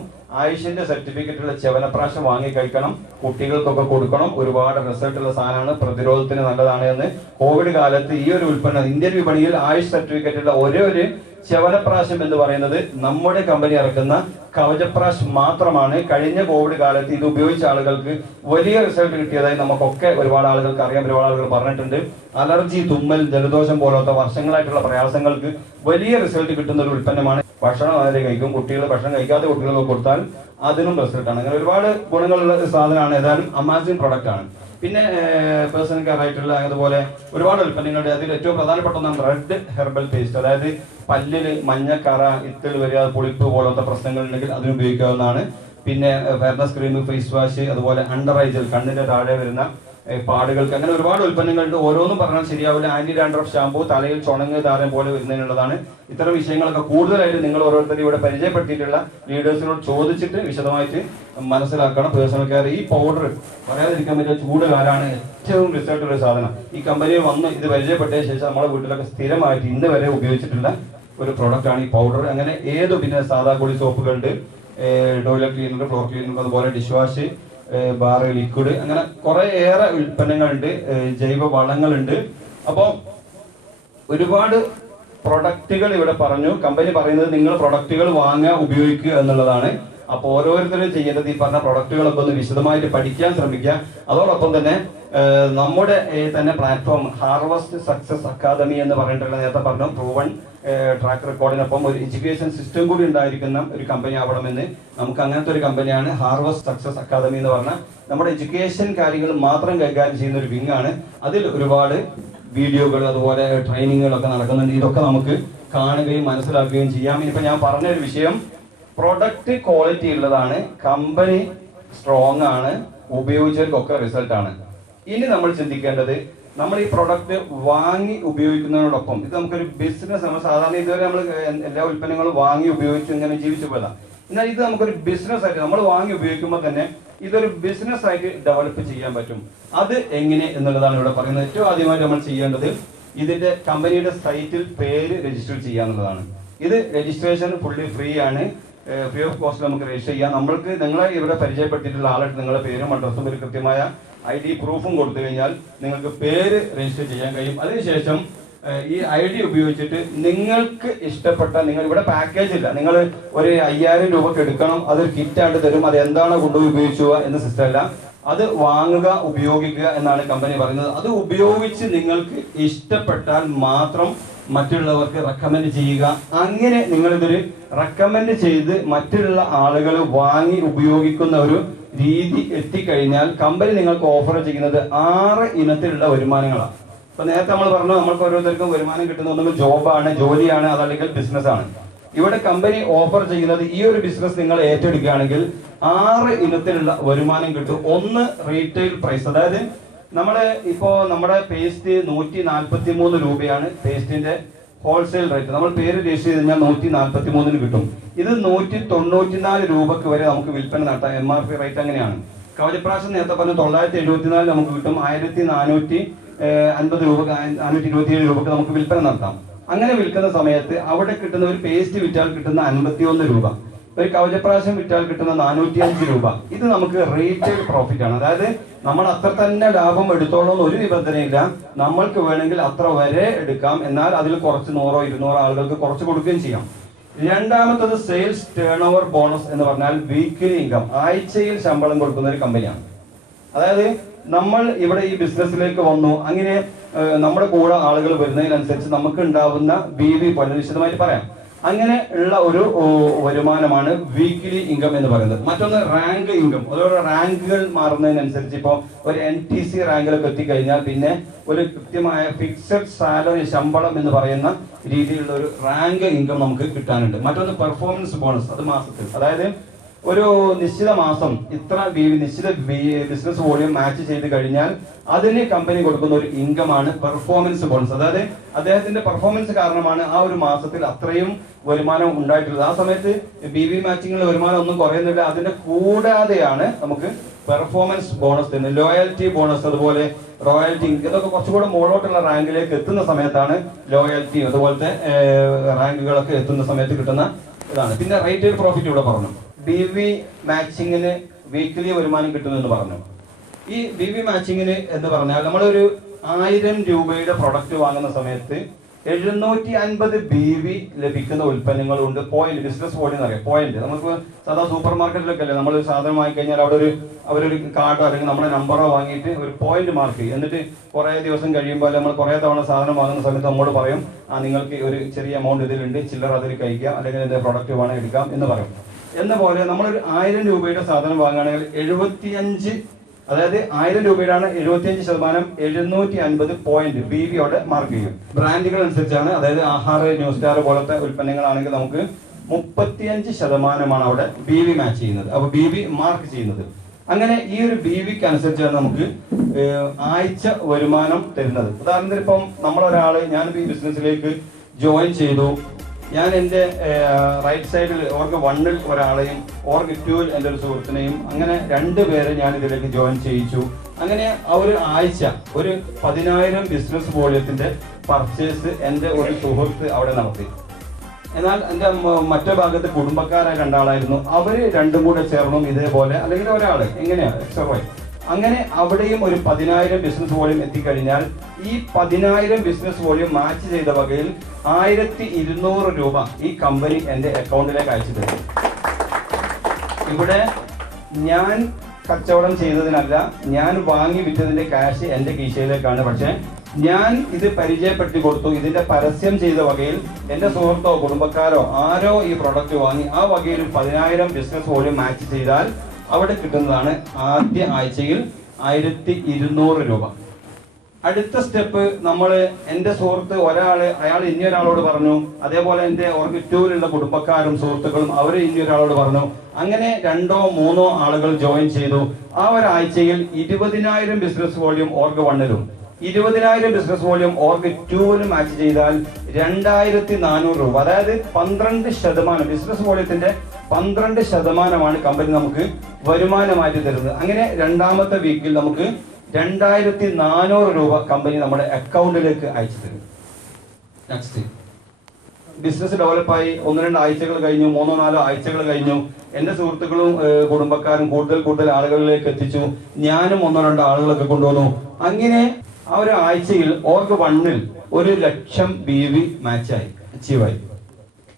ആയുഷിന്റെ സർട്ടിഫിക്കറ്റുള്ള ച്യവനപ്രാശം വാങ്ങി കഴിക്കണം, കുട്ടികൾക്കൊക്കെ കൊടുക്കണം, ഒരുപാട് റിസൾട്ട് ഉള്ള സാധനമാണ്, പ്രതിരോധത്തിന് നല്ലതാണ് എന്ന്. കോവിഡ് കാലത്ത് ഈ ഒരു ഉൽപ്പന്നം ഇന്ത്യൻ വിപണിയിൽ ആയുഷ് സർട്ടിഫിക്കറ്റുള്ള ഒരേ ഒരു ച്യവനപ്രാശം എന്ന് പറയുന്നത് നമ്മുടെ കമ്പനി ഇറക്കുന്ന കവചപ്രാശ് മാത്രമാണ്. കഴിഞ്ഞ കോവിഡ് കാലത്ത് ഇത് ഉപയോഗിച്ച ആളുകൾക്ക് വലിയ റിസൾട്ട് കിട്ടിയതായി നമുക്കൊക്കെ ഒരുപാട് ആളുകൾക്ക് അറിയാം, ഒരുപാട് ആളുകൾ പറഞ്ഞിട്ടുണ്ട്. അലർജി, തുമ്മൽ, ജലദോഷം പോലത്തെ വർഷങ്ങളായിട്ടുള്ള പ്രയാസങ്ങൾക്ക് വലിയ റിസൾട്ട് കിട്ടുന്ന ഒരു ഉൽപ്പന്നമാണ്. ഭക്ഷണം അതിൽ കഴിക്കും, കുട്ടികൾ ഭക്ഷണം കഴിക്കാത്ത കുട്ടികൾക്ക് കൊടുത്താൽ അതിനും റിസൾട്ടാണ്. അങ്ങനെ ഒരുപാട് ഗുണങ്ങളുള്ള സാധനമാണ്. ഏതായാലും അമാസിങ് പ്രൊഡക്റ്റ് ആണ്. പിന്നെ പേഴ്സണൽ കെയർ ആയിട്ടുള്ള അതുപോലെ ഒരുപാട് ഉൽപ്പന്നങ്ങളുടെ അതിൽ ഏറ്റവും പ്രധാനപ്പെട്ട ഒന്നാണ് റെഡ് ഹെർബൽ പേസ്റ്റ്. അതായത് പല്ലിൽ മഞ്ഞക്കറ, ഇത്തിൾ വരിക, പുളിപ്പ് പോലത്തെ പ്രശ്നങ്ങൾ ഉണ്ടെങ്കിൽ അതിന് ഉപയോഗിക്കാവുന്നതാണ്. പിന്നെ ഫെയർനെസ് ക്രീം, ഫേസ് വാഷ്, അതുപോലെ അണ്ടർ ഐ ജെൽ, കണ്ണിന്റെ താഴെ വരുന്ന പാടുകൾക്ക്, അങ്ങനെ ഒരുപാട് ഉൽപ്പന്നങ്ങളുണ്ട്. ഓരോന്നും പറഞ്ഞാൽ ശരിയാവില്ല. ആന്റി ഡാൻഡ്രഫ് ഷാമ്പൂ, തലയിൽ ചുണങ്ങ് താരം പോലെ വരുന്നതിനുള്ളതാണ്. ഇത്തരം വിഷയങ്ങളൊക്കെ കൂടുതലായിട്ട് നിങ്ങൾ ഓരോരുത്തരും ഇവിടെ പരിചയപ്പെടുത്തിയിട്ടുള്ള ലീഡേഴ്സിനോട് ചോദിച്ചിട്ട് വിശദമായിട്ട് മനസ്സിലാക്കണം. പേഴ്സണൽ കെയർ ഈ പൗഡർ പറയാതിരിക്കാൻ പറ്റിയ ചൂട് കാലാണ് ഏറ്റവും റിസൾട്ട് ഉള്ള സാധനം. ഈ കമ്പനിയിൽ വന്ന് ഇത് പരിചയപ്പെട്ടതിന് ശേഷം നമ്മുടെ വീട്ടിലൊക്കെ സ്ഥിരമായിട്ട് ഇന്ന് വരെ ഉപയോഗിച്ചിട്ടുള്ള ഒരു പ്രൊഡക്റ്റ് ആണ് ഈ പൗഡർ. അങ്ങനെ പിന്നെ സാധാ കുളി സോപ്പുകളുണ്ട്, ടോയ്ലറ്റ് ക്ലീനർ, ഫ്ലോർ ക്ലീനർ, അതുപോലെ ഡിഷ് വാഷ്, ബാർ, ലിക്വിഡ്, അങ്ങനെ കുറെ ഏറെ ഉൽപ്പന്നങ്ങളുണ്ട്, ജൈവ വളങ്ങളുണ്ട്. അപ്പോൾ ഒരുപാട് പ്രൊഡക്റ്റുകൾ ഇവിടെ പറഞ്ഞു. കമ്പനി പറയുന്നത് നിങ്ങൾ പ്രൊഡക്റ്റുകൾ വാങ്ങുക, ഉപയോഗിക്കുക എന്നുള്ളതാണ്. അപ്പോൾ ഓരോരുത്തരും ചെയ്യേണ്ടത് ഈ പറഞ്ഞ പ്രൊഡക്റ്റുകളൊക്കെ ഒന്ന് വിശദമായിട്ട് പഠിക്കാൻ ശ്രമിക്കുക. അതോടൊപ്പം തന്നെ നമ്മുടെ തന്നെ പ്ലാറ്റ്ഫോം ഹാർവസ്റ്റ് സക്സസ് അക്കാദമി എന്ന് പറഞ്ഞിട്ടുള്ള, നേരത്തെ പറഞ്ഞു, പ്രൂവൺ ട്രാക്ക് റെക്കോർഡിനൊപ്പം ഒരു എഡ്യൂക്കേഷൻ സിസ്റ്റം കൂടി ഉണ്ടായിരിക്കുന്ന ഒരു കമ്പനി ആവണമെന്ന്. നമുക്ക് അങ്ങനത്തെ ഒരു കമ്പനിയാണ് ഹാർവസ്റ്റ് സക്സസ് അക്കാദമി എന്ന് പറഞ്ഞാൽ. നമ്മുടെ എഡ്യൂക്കേഷൻ കാര്യങ്ങൾ മാത്രം കൈകാര്യം ചെയ്യുന്ന ഒരു വിങ് ആണ്. അതിൽ ഒരുപാട് വീഡിയോകൾ, അതുപോലെ ട്രെയിനിങ്ങുകളൊക്കെ നടക്കുന്നുണ്ട്. ഇതൊക്കെ നമുക്ക് കാണുകയും മനസ്സിലാക്കുകയും ചെയ്യാം. ഇനിയിപ്പോൾ ഞാൻ പറഞ്ഞൊരു വിഷയം, പ്രൊഡക്റ്റ് ക്വാളിറ്റി ഉള്ളതാണ്, കമ്പനി സ്ട്രോങ് ആണ്, ഉപയോഗിച്ചവർക്കൊക്കെ റിസൾട്ടാണ്. ഇനി നമ്മൾ ചിന്തിക്കേണ്ടത്, നമ്മൾ ഈ പ്രൊഡക്റ്റ് വാങ്ങി ഉപയോഗിക്കുന്നതിനോടൊപ്പം ഇത് നമുക്കൊരു ബിസിനസ്, നമ്മൾ സാധാരണ ഇതുവരെ നമ്മൾ എല്ലാ ഉൽപ്പന്നങ്ങളും വാങ്ങി ഉപയോഗിച്ച് ഇങ്ങനെ ജീവിച്ചു പോയതാണ്. എന്നാൽ ഇത് നമുക്കൊരു ബിസിനസ് ആയിട്ട് നമ്മൾ വാങ്ങി ഉപയോഗിക്കുമ്പോൾ തന്നെ ഇതൊരു ബിസിനസ് ആയിട്ട് ഡെവലപ്പ് ചെയ്യാൻ പറ്റും. അത് എങ്ങനെ എന്നുള്ളതാണ് ഇവിടെ പറയുന്നത്. ഏറ്റവും ആദ്യമായിട്ട് നമ്മൾ ചെയ്യേണ്ടത് ഇതിന്റെ കമ്പനിയുടെ സൈറ്റിൽ പേര് രജിസ്റ്റർ ചെയ്യാന്നുള്ളതാണ്. ഇത് രജിസ്ട്രേഷൻ ഫുള്ളി ഫ്രീ ആണ്, ഫ്രീ ഓഫ് കോസ്റ്റ് നമുക്ക് രജിസ്റ്റർ ചെയ്യാം. നമ്മൾക്ക് നിങ്ങളെ ഇവിടെ പരിചയപ്പെടുത്തിയിട്ടുള്ള ആളായിട്ട് നിങ്ങളുടെ പേരും അഡ്രസ്സും ഒരു കൃത്യമായ ID പ്രൂഫും കൊടുത്തു കഴിഞ്ഞാൽ നിങ്ങൾക്ക് പേര് രജിസ്റ്റർ ചെയ്യാൻ കഴിയും. അതിനുശേഷം ഈ ID ഉപയോഗിച്ചിട്ട് നിങ്ങൾക്ക് ഇഷ്ടപ്പെട്ട, നിങ്ങൾ ഇവിടെ പാക്കേജ് ഇല്ല, നിങ്ങൾ ഒരു 5000 രൂപക്ക് എടുക്കണം, അതൊരു കിറ്റായിട്ട് തരും, അത് എന്താണോ കൊണ്ടുപോയി ഉപയോഗിക്കുക എന്ന സിസ്റ്റം അല്ല, അത് വാങ്ങുക, ഉപയോഗിക്കുക എന്നാണ് കമ്പനി പറയുന്നത്. അത് ഉപയോഗിച്ച് നിങ്ങൾക്ക് ഇഷ്ടപ്പെട്ടാൽ മാത്രം മറ്റുള്ളവർക്ക് റെക്കമെൻഡ് ചെയ്യുക. അങ്ങനെ നിങ്ങളിതൊരു റെക്കമെൻഡ് ചെയ്ത് മറ്റുള്ള ആളുകൾ വാങ്ങി ഉപയോഗിക്കുന്ന ഒരു രീതി എത്തിക്കഴിഞ്ഞാൽ കമ്പനി നിങ്ങൾക്ക് ഓഫർ ചെയ്യുന്നത് 6 ഇനത്തിലുള്ള വരുമാനങ്ങളാണ്. ഇപ്പൊ നേരത്തെ നമ്മൾ പറഞ്ഞു, നമ്മൾക്ക് ഓരോരുത്തർക്കും വരുമാനം കിട്ടുന്ന ഒന്നുകിൽ ജോബാണ്, ജോലിയാണ്, അതല്ലെങ്കിൽ ബിസിനസ് ആണ്. ഇവിടെ കമ്പനി ഓഫർ ചെയ്യുന്നത് ഈ ഒരു ബിസിനസ് നിങ്ങൾ ഏറ്റെടുക്കുകയാണെങ്കിൽ 6 ഇനത്തിലുള്ള വരുമാനം കിട്ടും. ഒന്ന് റീറ്റെയിൽ പ്രൈസ്, അതായത് നമ്മുടെ പേസ്റ്റ് 143 രൂപയാണ് പേസ്റ്റിന്റെ ഹോൾസെയിൽ റേറ്റ്. നമ്മൾ പേര് രജിസ്റ്റർ ചെയ്ത് കഴിഞ്ഞാൽ 143 കിട്ടും. ഇത് 194 രൂപക്ക് വരെ നമുക്ക് വിൽപ്പന നടത്താം. MRP റേറ്റ് അങ്ങനെയാണ്. കവചപ്രാശം നേരത്തെ പറഞ്ഞ 974 നമുക്ക് കിട്ടും. 1450 രൂപ, 427 രൂപക്ക് നമുക്ക് വിൽപ്പന നടത്താം. അങ്ങനെ വിൽക്കുന്ന സമയത്ത് അവിടെ കിട്ടുന്ന ഒരു പേസ്റ്റ് വിറ്റാൽ കിട്ടുന്ന 51 രൂപ, ഒരു കവചപ്രാശം വിറ്റാൽ കിട്ടുന്ന 405 രൂപ. ഇത് നമുക്ക് റീറ്റെയിൽ പ്രോഫിറ്റ് ആണ്. അതായത് നമ്മൾ അത്ര തന്നെ ലാഭം എടുത്തോളം ഒരു നിബന്ധനയില്ല, നമ്മൾക്ക് വേണമെങ്കിൽ അത്ര വരെ എടുക്കാം. എന്നാൽ അതിൽ കുറച്ച് 100 200 ആളുകൾക്ക് കുറച്ച് കൊടുക്കുകയും ചെയ്യാം. രണ്ടാമത്തത് സെയിൽസ് ടേൺ ഓവർ ബോണസ് എന്ന് പറഞ്ഞാൽ വീക്ക്ലി ഇൻകം, ആഴ്ചയിൽ ശമ്പളം കൊടുക്കുന്ന ഒരു കമ്പനിയാണ്. അതായത് നമ്മൾ ഇവിടെ ഈ ബിസിനസ്സിലേക്ക് വന്നു, അങ്ങനെ നമ്മുടെ കൂടെ ആളുകൾ വരുന്നതിനനുസരിച്ച് നമുക്ക് ഉണ്ടാവുന്ന BV പോലെ വിശദമായിട്ട് പറയാം. അങ്ങനെ ഉള്ള ഒരു വരുമാനമാണ് വീക്ക്ലി ഇൻകം എന്ന് പറയുന്നത്. മറ്റൊന്ന് റാങ്ക് ഇൻകം. അതോടെ റാങ്കുകൾ മാറുന്നതിനനുസരിച്ച് ഇപ്പോൾ ഒരു NTC റാങ്കിലൊക്കെ എത്തിക്കഴിഞ്ഞാൽ പിന്നെ ഒരു കൃത്യമായ ഫിക്സഡ് സാലറി, ശമ്പളം എന്ന് പറയുന്ന രീതിയിലുള്ള ഒരു റാങ്ക് ഇൻകം നമുക്ക് കിട്ടാനുണ്ട്. മറ്റൊന്ന് പെർഫോമൻസ് ബോണസ്, അത് മാസത്തിൽ. അതായത് ഒരു നിശ്ചിത മാസം ഇത്ര നിശ്ചിത ബിസിനസ് വോളിയം മാച്ച് ചെയ്ത് കഴിഞ്ഞാൽ അതിന് കമ്പനി കൊടുക്കുന്ന ഒരു ഇൻകമാണ് പെർഫോമൻസ് ബോണസ്. അതായത് അദ്ദേഹത്തിന്റെ പെർഫോമൻസ് കാരണമാണ് ആ ഒരു മാസത്തിൽ അത്രയും വരുമാനം ഉണ്ടായിട്ടുള്ളത്. ആ സമയത്ത് BV മാച്ചിങ്ങിൽ വരുമാനം ഒന്നും കുറയുന്നില്ല. അതിന്റെ കൂടാതെയാണ് നമുക്ക് പെർഫോമൻസ് ബോണസ് തരുന്നത്. ലോയൽറ്റി ബോണസ്, അതുപോലെ റോയൽറ്റി, ഇതൊക്കെ കുറച്ചുകൂടെ മുകളിലോട്ടുള്ള റാങ്കിലേക്ക് എത്തുന്ന സമയത്താണ് ലോയൽറ്റി അതുപോലത്തെ റാങ്കുകളൊക്കെ എത്തുന്ന സമയത്ത് കിട്ടുന്ന ഇതാണ്. പിന്നെ റൈറ്റെയിൽ പ്രോഫിറ്റ് ഇവിടെ പറഞ്ഞു. BV മാച്ചിങ്ങിന് വീക്ക്ലി വരുമാനം കിട്ടുമെന്ന് പറഞ്ഞു. ഈ BV മാച്ചിങ്ങിന് എന്ന് പറഞ്ഞാൽ നമ്മളൊരു 1000 രൂപയുടെ പ്രൊഡക്റ്റ് വാങ്ങുന്ന സമയത്ത് 750 BV ലഭിക്കുന്ന ഉൽപ്പന്നങ്ങളുണ്ട്. പോയിന്റ്, ബിസിനസ് വോളിയം എന്ന് പറയാം. പോയിന്റ് നമുക്ക് സാധാ സൂപ്പർ മാർക്കറ്റിലൊക്കെ അല്ലേ നമ്മൾ ഒരു സാധനം വാങ്ങിക്കഴിഞ്ഞാൽ അവിടെ അവരൊരു കാർഡോ അല്ലെങ്കിൽ നമ്മുടെ നമ്പറോ വാങ്ങിയിട്ട് ഒരു പോയിന്റ് മാർക്ക് ചെയ്യും. എന്നിട്ട് കുറേ ദിവസം കഴിയുമ്പോൾ നമ്മൾ കുറേ തവണ സാധനം വാങ്ങുന്ന സമയത്ത് നമ്മോട് പറയും, നിങ്ങൾക്ക് ഒരു ചെറിയ എമൗണ്ട് ഇതിലുണ്ട്, ചില്ലറ അതിൽ കഴിക്കാം, അല്ലെങ്കിൽ ഇതിന്റെ പ്രൊഡക്റ്റ് വേണം എടുക്കാം എന്ന് പറയും. എന്ന പോലെ നമ്മളൊരു 1000 രൂപയുടെ സാധനം വാങ്ങുകയാണെങ്കിൽ 75, അതായത് 1000 രൂപയുടെയാണ് 75% 750 പോയിന്റ് BV അവിടെ മാർക്ക് ചെയ്യും. ബ്രാൻഡുകൾ അനുസരിച്ചാണ്. അതായത് ആഹാര, ന്യൂ സ്റ്റാർ പോലത്തെ ഉൽപ്പന്നങ്ങളാണെങ്കിൽ നമുക്ക് 35% അവിടെ BV മാച്ച് ചെയ്യുന്നത്, അപ്പൊ BV മാർക്ക് ചെയ്യുന്നത്. അങ്ങനെ ഈ ഒരു BVക്ക് അനുസരിച്ചാണ് നമുക്ക് ആഴ്ച വരുമാനം തരുന്നത്. ഉദാഹരണത്തിന് ഇപ്പം നമ്മളൊരാള്, ഞാനിപ്പോൾ ഈ ബിസിനസ്സിലേക്ക് ജോയിൻ ചെയ്തു, ഞാൻ എൻ്റെ റൈറ്റ് സൈഡിൽ ഓർഗ് 1-ൽ ഒരാളെയും ഓർഗ് 2-ൽ എൻ്റെ ഒരു സുഹൃത്തിനെയും, അങ്ങനെ 2 പേരെ ഞാൻ ഇതിലേക്ക് ജോയിൻ ചെയ്യിച്ചു. അങ്ങനെ ആ ഒരു ആഴ്ച ഒരു 10,000 ബിസിനസ് വോളിയത്തിന്റെ പർച്ചേസ് എൻ്റെ ഒരു സുഹൃത്ത് അവിടെ നടത്തി. എന്നാൽ എൻ്റെ മറ്റേ ഭാഗത്ത് കുടുംബക്കാരായ 2 ആളായിരുന്നു. അവര് 2 കൂടെ ചേർന്നും ഇതേപോലെ, അല്ലെങ്കിൽ ഒരാള് എങ്ങനെയാണ് എക്സ്ട്രാ. അങ്ങനെ അവിടെയും ഒരു 10,000 ബിസിനസ് വോളിയം എത്തിക്കഴിഞ്ഞാൽ ഈ 10,000 ബിസിനസ് വോളിയം മാച്ച് ചെയ്ത വകയിൽ 1200 രൂപ ഈ കമ്പനി എൻ്റെ അക്കൗണ്ടിലേക്ക് അയച്ചു തരും. ഇവിടെ ഞാൻ കച്ചവടം ചെയ്തതിനല്ല, ഞാൻ വാങ്ങി വിറ്റതിന്റെ ക്യാഷ് എൻ്റെ കീശയിലേക്കാണ്. പക്ഷെ ഞാൻ ഇത് പരിചയപ്പെടുത്തി കൊടുത്തു, ഇതിന്റെ പരസ്യം ചെയ്ത വകയിൽ എൻ്റെ സുഹൃത്തോ കുടുംബക്കാരോ ആരോ ഈ പ്രൊഡക്റ്റ് വാങ്ങി ആ വകയിൽ 10,000 ബിസിനസ് വോളിയം മാച്ച് ചെയ്താൽ അവിടെ കിട്ടുന്നതാണ് ആദ്യ ആഴ്ചയിൽ 1200 രൂപ. അടുത്ത സ്റ്റെപ്പ്, എൻ്റെ സുഹൃത്ത് അയാൾ ഇനിയൊരാളോട് പറഞ്ഞു, അതേപോലെ എൻ്റെ ഓർഗ് 2-ലുള്ള കുടുംബക്കാരും സുഹൃത്തുക്കളും അവർ ഇനിയൊരാളോട് പറഞ്ഞു. അങ്ങനെ 2-3 ആളുകൾ ജോയിൻ ചെയ്തു. ആ ഒരാഴ്ചയിൽ 20,000 ബിസിനസ് വോളിയം ഓർഗ് 1-ലും 20,000 ബിസിനസ് വോളിയം ഓർഗ് 2-ലും മാച്ച് ചെയ്താൽ 2,400 രൂപ, അതായത് 12% ബിസിനസ് വോളിയത്തിന്റെ 12% കമ്പനി നമുക്ക് വരുമാനമായിട്ട് തരുന്നത്. അങ്ങനെ രണ്ടാമത്തെ വീക്കിൽ നമുക്ക് 2,400 രൂപ കമ്പനി നമ്മുടെ അക്കൗണ്ടിലേക്ക് അയച്ചു തരും. നെക്സ്റ്റ്, ബിസിനസ് ഡെവലപ്പായി 1-2 ആഴ്ചകൾ കഴിഞ്ഞു, 3-4 ആഴ്ചകൾ കഴിഞ്ഞു. എൻ്റെ സുഹൃത്തുക്കളും കുടുംബക്കാരും കൂടുതൽ ആളുകളിലേക്ക് എത്തിച്ചു. ഞാനും 1-2 ആളുകളൊക്കെ കൊണ്ടുവന്നു. അങ്ങനെ ആ ഒരു ആഴ്ചയിൽ ഓർഗ് 1-ൽ 1,00,000 BV മാച്ചായി, അച്ചീവായി.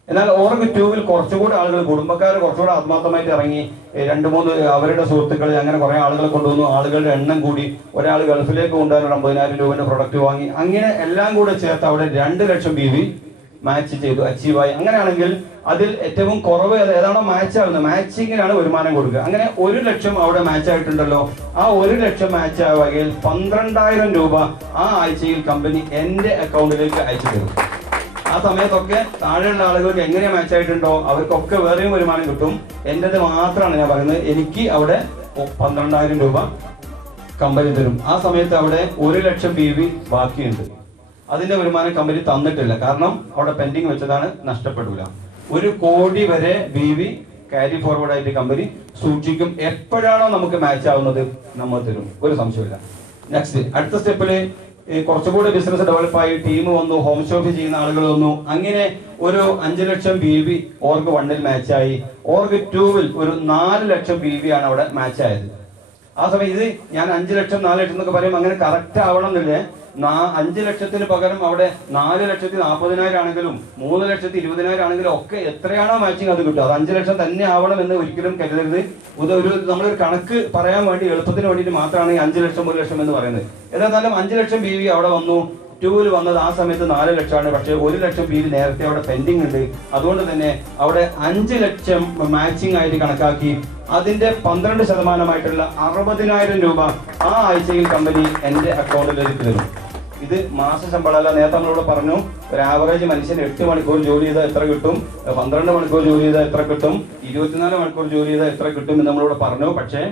എന്നാൽ ഓർഗ് 2-ൽ കുറച്ചുകൂടി ആളുകൾ, കുടുംബക്കാർ കുറച്ചുകൂടെ ആത്മാർത്ഥമായിട്ട് ഇറങ്ങി. 2-3 അവരുടെ സുഹൃത്തുക്കൾ, അങ്ങനെ കുറെ ആളുകളെ കൊണ്ടുവന്നു. ആളുകളുടെ എണ്ണം കൂടി. ഒരാൾ ഗൾഫിലേക്ക് കൊണ്ടുവരാൻ 50,000 രൂപയുടെ പ്രൊഡക്റ്റ് വാങ്ങി. അങ്ങനെ എല്ലാം കൂടെ ചേർത്ത് അവിടെ 2,00,000 BV മാച്ച് ചെയ്തു, അച്ചീവായി. അങ്ങനെയാണെങ്കിൽ അതിൽ ഏറ്റവും കുറവ് ഏതാണോ മാച്ച് ആകുന്നത്, മാച്ചിങ്ങിനാണ് വരുമാനം കൊടുക്കുക. അങ്ങനെ 1,00,000 അവിടെ മാച്ച് ആയിട്ടുണ്ടല്ലോ. ആ 1,00,000 മാച്ച് ആയ വകയിൽ 12,000 രൂപ ആ ആഴ്ചയിൽ കമ്പനി എൻ്റെ അക്കൗണ്ടിലേക്ക് അയച്ചു തരും. ആ സമയത്തൊക്കെ താഴെയുള്ള ആളുകൾക്ക് എങ്ങനെ മാച്ച് ആയിട്ടുണ്ടോ അവർക്കൊക്കെ വേറെയും വരുമാനം കിട്ടും. എൻ്റെത് മാത്രമാണ് ഞാൻ പറയുന്നത്. എനിക്ക് അവിടെ 12,000 രൂപ കമ്പനി തരും. ആ സമയത്ത് അവിടെ 1,00,000 BV ബാക്കിയുണ്ട്. അതിന്റെ വരുമാനം കമ്പനി തന്നിട്ടില്ല, കാരണം അവിടെ പെൻഡിങ് വെച്ചതാണ്, നഷ്ടപ്പെടില്ല. 1 കോടി വരെ BV ക്യാരി ഫോർവേഡ് ആയിട്ട് കമ്പനി സൂക്ഷിക്കും. എപ്പോഴാണോ നമുക്ക് മാച്ച് ആവുന്നത് നമ്മൾ തരും, ഒരു സംശയമില്ല. നെക്സ്റ്റ്, അടുത്ത സ്റ്റെപ്പില് കുറച്ചുകൂടി ബിസിനസ് ഡെവലപ്പായി, ടീം വന്നു, ഹോം ഷോപ്പ് ചെയ്യുന്ന ആളുകൾ വന്നു. അങ്ങനെ ഒരു 5,00,000 BV ഓർഗ് 1-ൽ മാച്ചായി. ഓർഗ് 2-ൽ ഒരു 4,00,000 BV ആണ് അവിടെ മാച്ച് ആയത്. ആ സമയം ഇത് ഞാൻ 5,00,000 4,00,000 എന്നൊക്കെ പറയും, അങ്ങനെ കറക്റ്റ് ആവണം എന്നില്ലേ. 5,00,000 പകരം അവിടെ 4,40,000 ആണെങ്കിലും 3,20,000 ആണെങ്കിലും ഒക്കെ എത്രയാണോ മാച്ചിങ് അത് കിട്ടും. അത് 5,00,000 തന്നെ ആവണം എന്ന് ഒരിക്കലും കരുതരുത്. നമ്മളൊരു കണക്ക് പറയാൻ വേണ്ടി, എളുപ്പത്തിന് വേണ്ടിയിട്ട് മാത്രമാണ് ഈ 5,00,000 1,00,000 എന്ന് പറയുന്നത്. എന്നാലും 5,00,000 BV അവിടെ വന്നു. 2-ൽ വന്നത് ആ സമയത്ത് 4,00,000ആണ്. പക്ഷേ 1,00,000 BV നേരത്തെ അവിടെ പെൻഡിങ് ഉണ്ട്. അതുകൊണ്ട് തന്നെ അവിടെ 5,00,000 മാച്ചിങ് ആയിട്ട് കണക്കാക്കി അതിന്റെ 12% 60,000 രൂപ ആ ആഴ്ചയിൽ കമ്പനി എൻ്റെ അക്കൗണ്ടിലേക്ക് തരും. ഇത് മാസ ശമ്പളമല്ല. നേരത്തെ നമ്മളിവിടെ പറഞ്ഞു ഒരു ആവറേജ് മനുഷ്യൻ 8 മണിക്കൂർ ജോലി ചെയ്താൽ എത്ര കിട്ടും, 12 മണിക്കൂർ ജോലി ചെയ്താൽ എത്ര കിട്ടും, 24 മണിക്കൂർ ജോലി ചെയ്താൽ എത്ര കിട്ടും എന്ന് നമ്മളിവിടെ പറഞ്ഞു. പക്ഷേ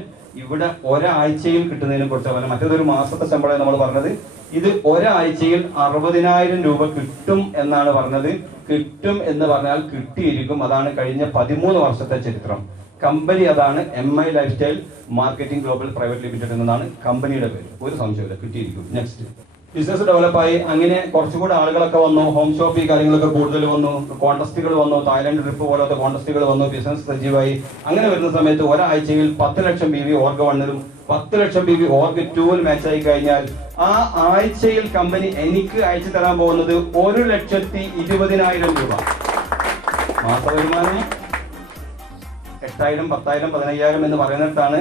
ഇവിടെ ഒരാഴ്ചയിൽ കിട്ടുന്നതിനെ കുറിച്ച് പറഞ്ഞത്, മറ്റേതൊരു മാസത്തെ ശമ്പളം നമ്മൾ പറഞ്ഞത്. ഇത് ഒരാഴ്ചയിൽ 60,000 രൂപ കിട്ടും എന്നാണ് പറഞ്ഞത്. കിട്ടും എന്ന് പറഞ്ഞാൽ കിട്ടിയിരിക്കും. അതാണ് കഴിഞ്ഞ 13 വർഷത്തെ ചരിത്രം. കമ്പനി അതാണ് MI life style marketing global private limited എന്നതാണ് കമ്പനിയുടെ പേര്. ഒരു സംശയമില്ല, കിട്ടിയിരിക്കും. Next, business ഡെവലപ്പായി. അങ്ങനെ കുറച്ചുകൂടെ ആളുകളൊക്കെ വന്നു, ഹോം ഷോപ്പ് ഈ കാര്യങ്ങളൊക്കെ കൂടുതൽ വന്നു, കോൺടെസ്റ്റുകൾ വന്നു, തായ്ലൻഡ് ട്രിപ്പ് പോലത്തെ കോൺടെസ്റ്റുകൾ വന്നു, ബിസിനസ് സജീവമായി. അങ്ങനെ വരുന്ന സമയത്ത് ഒരാഴ്ചയിൽ 10 ലക്ഷം BV ഓർഗ 1-ലും 10 ലക്ഷം BV ഓർഗ 2-ൽ മാച്ച് ആയി കഴിഞ്ഞാൽ ആ ആഴ്ചയിൽ കമ്പനി എനിക്ക് അയച്ചു തരാൻ പോകുന്നത് 1,20,000 രൂപ. മാസ വരുമാനം 8,000, 10,000, 15,000 എന്ന് പറയുന്നിടത്താണ്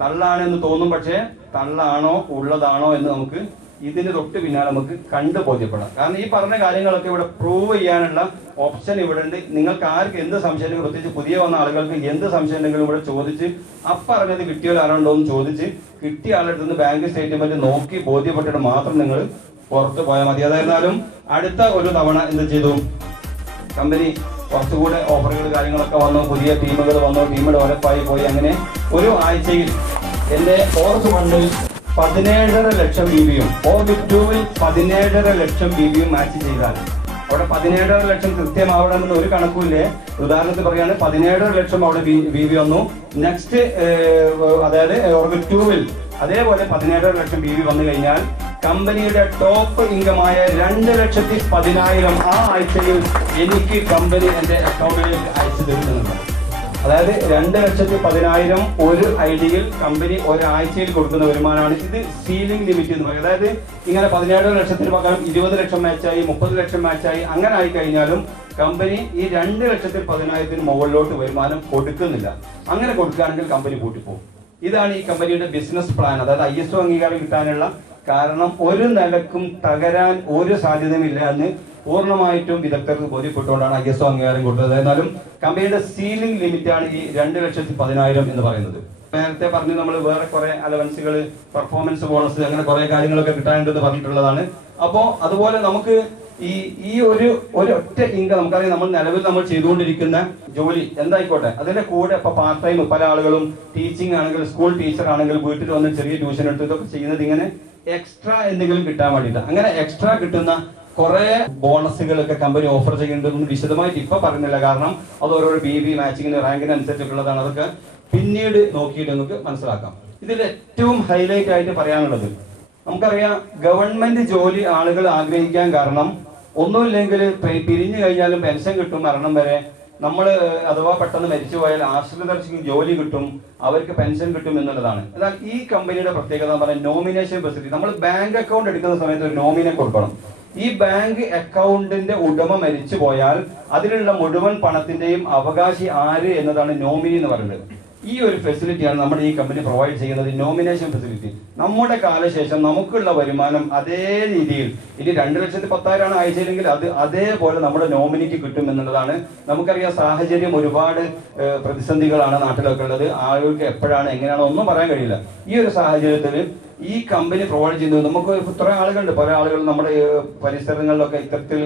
തള്ളാണ് എന്ന് തോന്നും. പക്ഷേ തള്ളാണോ ഉള്ളതാണോ എന്ന് നമുക്ക് ഇതിന് തൊട്ട് പിന്നാലെ നമുക്ക് കണ്ടു ബോധ്യപ്പെടാം. കാരണം ഈ പറഞ്ഞ കാര്യങ്ങളൊക്കെ ഇവിടെ പ്രൂവ് ചെയ്യാനുള്ള ഓപ്ഷൻ ഇവിടെ ഉണ്ട്. നിങ്ങൾക്ക് ആർക്ക് എന്ത് സംശയം, പ്രത്യേകിച്ച് പുതിയ വന്ന ആളുകൾക്ക് എന്ത് സംശയം ഉണ്ടെങ്കിലും ഇവിടെ ചോദിച്ച് അപ്പറഞ്ഞത് കിട്ടിയോ ആരുണ്ടോ എന്ന് ചോദിച്ച് കിട്ടിയ ആളുടെ അടുത്ത് നിന്ന് ബാങ്ക് സ്റ്റേറ്റ്മെന്റ് നോക്കി ബോധ്യപ്പെട്ടിട്ട് മാത്രം നിങ്ങൾ പുറത്ത് പോയാൽ മതി. അതായിരുന്നാലും അടുത്ത ഒരു തവണ എന്ത് ചെയ്തു, കമ്പനി കുറച്ചുകൂടെ ഓഫറുകൾ കാര്യങ്ങളൊക്കെ വന്നു, പുതിയ ടീമുകൾ വന്നു, ടീം ഡെവലപ്പായി പോയി. അങ്ങനെ ഒരു ആഴ്ചയിൽ എൻ്റെ ഓർഗ് 1-ൽ 17.5 ലക്ഷം BV-യും ഓർഗ് 2-ൽ 17.5 ലക്ഷം BV-യും മാച്ച് ചെയ്താൽ അവിടെ 17.5 ലക്ഷം കൃത്യമാവണമെന്ന് ഒരു കണക്കുമില്ലേ. ഉദാഹരണത്തിന് പറയാണ് 17.5 ലക്ഷം അവിടെ BV വന്നു. നെക്സ്റ്റ് അതായത് ഓർഗ് 2-ൽ അതേപോലെ 17.5 ലക്ഷം BV വന്നു കഴിഞ്ഞാൽ കമ്പനിയുടെ ടോപ്പ് ഇൻകമായ 2,10,000 ആ ആഴ്ചയിൽ എനിക്ക് കമ്പനി എൻ്റെ അക്കൗണ്ടിലേക്ക് അയച്ചു തരുന്നുണ്ട്. അതായത് 2,10,000 ഒരു ഐഡിയിൽ കമ്പനി ഒരാഴ്ചയിൽ കൊടുക്കുന്ന വരുമാനമാണ്. ഇത് സീലിംഗ് ലിമിറ്റ് എന്ന് പറയും. അതായത് ഇങ്ങനെ 17 ലക്ഷത്തിന് പകരം 20 ലക്ഷം മാച്ചായി, 30 ലക്ഷം മാച്ചായി, അങ്ങനെ ആയി കഴിഞ്ഞാലും കമ്പനി ഈ 2,10,000 മുകളിലോട്ട് വരുമാനം കൊടുക്കുന്നില്ല. അങ്ങനെ കൊടുക്കുകയാണെങ്കിൽ കമ്പനി പൂട്ടിപ്പോകും. ഇതാണ് ഈ കമ്പനിയുടെ ബിസിനസ് പ്ലാൻ. അതായത് ISO അംഗീകാരം കിട്ടാനുള്ള കാരണം ഒരു നിലക്കും തകരാൻ ഒരു സാധ്യതയുമില്ല എന്ന് പൂർണ്ണമായിട്ടും വിദഗ്ധർക്ക് ബോധ്യപ്പെട്ടുകൊണ്ടാണ് ISO അംഗീകാരം കൊടുത്തത്. എന്നാലും കമ്പനിയുടെ സീലിംഗ് ലിമിറ്റ് ആണ് ഈ 2,10,000 എന്ന് പറയുന്നത്. നേരത്തെ പറഞ്ഞു നമ്മൾ വേറെ കുറെ അലവൻസുകൾ, പെർഫോമൻസ് ബോണസ്, അങ്ങനെ കുറെ കാര്യങ്ങളൊക്കെ കിട്ടാനുണ്ടെന്ന് പറഞ്ഞിട്ടുള്ളതാണ്. അപ്പോൾ അതുപോലെ നമുക്ക് ഈ ഒരു ഒറ്റ ഇൻകം നമുക്കറിയാം. നിലവിൽ നമ്മൾ ചെയ്തുകൊണ്ടിരിക്കുന്ന ജോലി എന്തായിക്കോട്ടെ, അതിന്റെ കൂടെ ഇപ്പൊ പാർട്ട് ടൈം പല ആളുകളും ടീച്ചിങ് ആണെങ്കിൽ, സ്കൂൾ ടീച്ചർ ആണെങ്കിൽ വീട്ടിൽ വന്ന് ചെറിയ ട്യൂഷൻ എടുത്ത് ഇതൊക്കെ ചെയ്യുന്നത് ഇങ്ങനെ എക്സ്ട്രാ എന്തെങ്കിലും കിട്ടാൻ വേണ്ടിയിട്ട്. അങ്ങനെ എക്സ്ട്രാ കിട്ടുന്ന കുറെ ബോണസുകളൊക്കെ കമ്പനി ഓഫർ ചെയ്യുന്നുണ്ടെന്ന് വിശദമായിട്ട് ഇപ്പൊ പറയുന്നില്ല. കാരണം അത് ഓരോ BV മാച്ചിങ്ങിന് റാങ്കിന് അനുസരിച്ചിട്ടുള്ളതാണ്. അതൊക്കെ പിന്നീട് നോക്കിയിട്ട് നമുക്ക് മനസ്സിലാക്കാം. ഇതിൽ ഏറ്റവും ഹൈലൈറ്റ് ആയിട്ട് പറയാനുള്ളത്, നമുക്കറിയാം ഗവൺമെന്റ് ജോലി ആളുകൾ ആഗ്രഹിക്കാൻ കാരണം ഒന്നുമില്ലെങ്കിൽ പിരിഞ്ഞു കഴിഞ്ഞാലും പെൻഷൻ കിട്ടും മരണം വരെ. നമ്മൾ അഥവാ പെട്ടെന്ന് മരിച്ചു പോയാൽ ആശ്രിതർക്ക് ജോലി കിട്ടും, അവർക്ക് പെൻഷൻ കിട്ടും എന്നുള്ളതാണ്. എന്നാൽ ഈ കമ്പനിയുടെ പ്രത്യേകത എന്ന് പറഞ്ഞാൽ നോമിനേഷൻ ഫെസിലിറ്റി. നമ്മൾ ബാങ്ക് അക്കൗണ്ട് എടുക്കുന്ന സമയത്ത് ഒരു നോമിനെ കൊടുക്കണം. ഈ ബാങ്ക് അക്കൗണ്ടിന്റെ ഉടമ മരിച്ചു പോയാൽ അതിലുള്ള മുഴുവൻ പണത്തിന്റെയും അവകാശി ആര് എന്നതാണ് നോമിനി എന്ന് പറയുന്നത്. ഈ ഒരു ഫെസിലിറ്റിയാണ് നമ്മുടെ ഈ കമ്പനി പ്രൊവൈഡ് ചെയ്യുന്നത്, നോമിനേഷൻ ഫെസിലിറ്റി. നമ്മുടെ കാലശേഷം നമുക്കുള്ള വരുമാനം അതേ രീതിയിൽ ഇനി 2,10,000 ആഴ്ചയിലെങ്കിൽ അത് അതേപോലെ നമ്മുടെ നോമിനിക്ക് കിട്ടും എന്നുള്ളതാണ്. നമുക്കറിയാം സാഹചര്യം ഒരുപാട് പ്രതിസന്ധികളാണ് നാട്ടിലൊക്കെ ഉള്ളത്. ആളുകൾക്ക് എപ്പോഴാണ് എങ്ങനെയാണോ ഒന്നും പറയാൻ കഴിയില്ല. ഈ ഒരു സാഹചര്യത്തിൽ ഈ കമ്പനി പ്രൊവൈഡ് ചെയ്യുന്നത് നമുക്ക് ഇത്ര ആളുകളുണ്ട്. പല ആളുകൾ നമ്മുടെ പരിസരങ്ങളിലൊക്കെ ഇത്തരത്തിൽ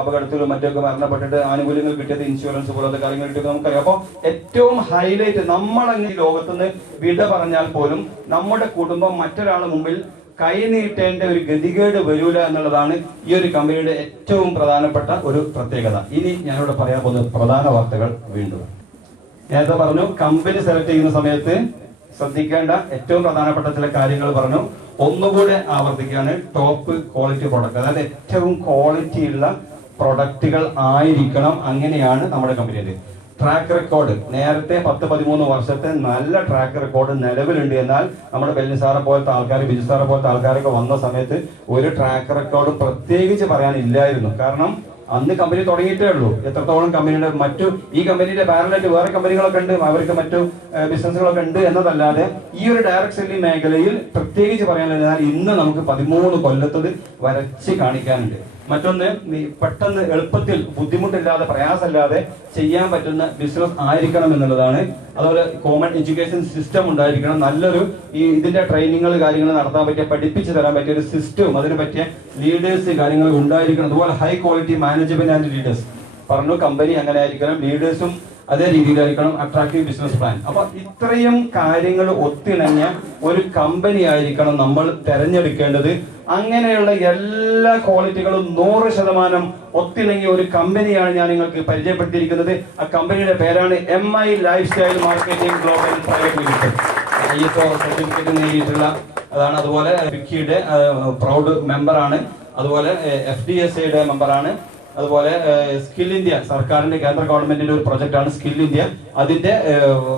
അപകടത്തിലും മറ്റൊക്കെ മരണപ്പെട്ടിട്ട് ആനുകൂല്യങ്ങൾ കിട്ടിയത് ഇൻഷുറൻസ് പോലത്തെ കാര്യങ്ങൾ കിട്ടിയത് നമുക്കറിയാം. അപ്പോൾ ഏറ്റവും ഹൈലൈറ്റ്, നമ്മളങ്ങനെ ഈ ലോകത്തുനിന്ന് വിട പറഞ്ഞാൽ പോലും നമ്മുടെ കുടുംബം മറ്റൊരാളുടെ മുമ്പിൽ കൈനീട്ടേണ്ട ഒരു ഗതികേട് വരൂല എന്നുള്ളതാണ് ഈ ഒരു കമ്പനിയുടെ ഏറ്റവും പ്രധാനപ്പെട്ട ഒരു പ്രത്യേകത. ഇനി ഞാനിവിടെ പറയാൻ പോകുന്ന പ്രധാന വാർത്തകൾ വീണ്ടും നേരത്തെ പറഞ്ഞു. കമ്പനി സെലക്ട് ചെയ്യുന്ന സമയത്ത് ശ്രദ്ധിക്കേണ്ട ഏറ്റവും പ്രധാനപ്പെട്ട ചില കാര്യങ്ങൾ പറഞ്ഞു. ഒന്നുകൂടെ ആവർത്തിക്കുകയാണ്, ടോപ്പ് ക്വാളിറ്റി പ്രൊഡക്റ്റ്. അതായത് ഏറ്റവും ക്വാളിറ്റി ഉള്ള പ്രൊഡക്റ്റുകൾ ആയിരിക്കണം. അങ്ങനെയാണ് നമ്മുടെ കമ്പനിയുടെ ട്രാക്ക് റെക്കോർഡ്. നേരത്തെ 10-13 വർഷത്തെ നല്ല ട്രാക്ക് റെക്കോർഡ് നിലവിലുണ്ട്. എന്നാൽ നമ്മുടെ ബെല്ലി സാറെ പോലത്തെ ആൾക്കാർ, ബിജു സാറെ പോലത്തെ ആൾക്കാരൊക്കെ വന്ന സമയത്ത് ഒരു ട്രാക്ക് റെക്കോർഡ് പ്രത്യേകിച്ച് പറയാനില്ലായിരുന്നു. കാരണം അന്ന് കമ്പനി തുടങ്ങിയിട്ടേ ഉള്ളൂ. എത്രത്തോളം കമ്പനിയുടെ ഈ കമ്പനിയുടെ പാരലായിട്ട് വേറെ കമ്പനികളൊക്കെ ഉണ്ട്, അവർക്ക് മറ്റു ബിസിനസ്സുകളൊക്കെ ഉണ്ട് എന്നതല്ലാതെ ഈ ഒരു ഡയറക്ട് സെല്ലിംഗ് മേഖലയിൽ പ്രത്യേകിച്ച് പറയാനുള്ളത് ഇന്ന് നമുക്ക് 13 കൊല്ലത്തത് വരച്ച് കാണിക്കാനുണ്ട്. മറ്റൊന്ന് പെട്ടെന്ന് എളുപ്പത്തിൽ ബുദ്ധിമുട്ടില്ലാതെ പ്രയാസമില്ലാതെ ചെയ്യാൻ പറ്റുന്ന ബിസിനസ് ആയിരിക്കണം എന്നുള്ളതാണ്. അതുപോലെ കോമൺ എഡ്യൂക്കേഷൻ സിസ്റ്റം ഉണ്ടായിരിക്കണം. നല്ലൊരു ഇതിന്റെ ട്രെയിനിങ്ങുകൾ കാര്യങ്ങൾ നടത്താൻ പറ്റിയ പഠിപ്പിച്ചു തരാൻ പറ്റിയ ഒരു സിസ്റ്റവും അതിന് പറ്റിയ ലീഡേഴ്സ് കാര്യങ്ങൾ ഉണ്ടായിരിക്കണം. അതുപോലെ high quality management and leaders പറഞ്ഞു. കമ്പനി അങ്ങനെ ആയിരിക്കണം, ലീഡേഴ്സും അതേ രീതിയിലായിരിക്കണം, അട്രാക്റ്റീവ് ബിസിനസ് പ്ലാൻ. അപ്പൊ ഇത്രയും കാര്യങ്ങൾ ഒത്തിണങ്ങിയ ഒരു കമ്പനി ആയിരിക്കണം നമ്മൾ തെരഞ്ഞെടുക്കേണ്ടത്. അങ്ങനെയുള്ള എല്ലാ ക്വാളിറ്റികളും 100% ഒത്തിണങ്ങിയ ഒരു കമ്പനിയാണ് ഞാൻ നിങ്ങൾക്ക് പരിചയപ്പെടുത്തിയിരിക്കുന്നത്. ആ കമ്പനിയുടെ പേരാണ് MI life style marketing global private limited. ISO certificate നേടിയിട്ടുള്ള അതാണ്. അതുപോലെ വിക്കിയുടെ പ്രൗഡ് മെമ്പറാണ്. അതുപോലെ FDSAയുടെ മെമ്പറാണ്. അതുപോലെ സ്കിൽ ഇന്ത്യ, സർക്കാരിന്റെ കേന്ദ്ര ഗവൺമെന്റിന്റെ ഒരു പ്രൊജക്റ്റാണ് സ്കിൽ ഇന്ത്യ. അതിന്റെ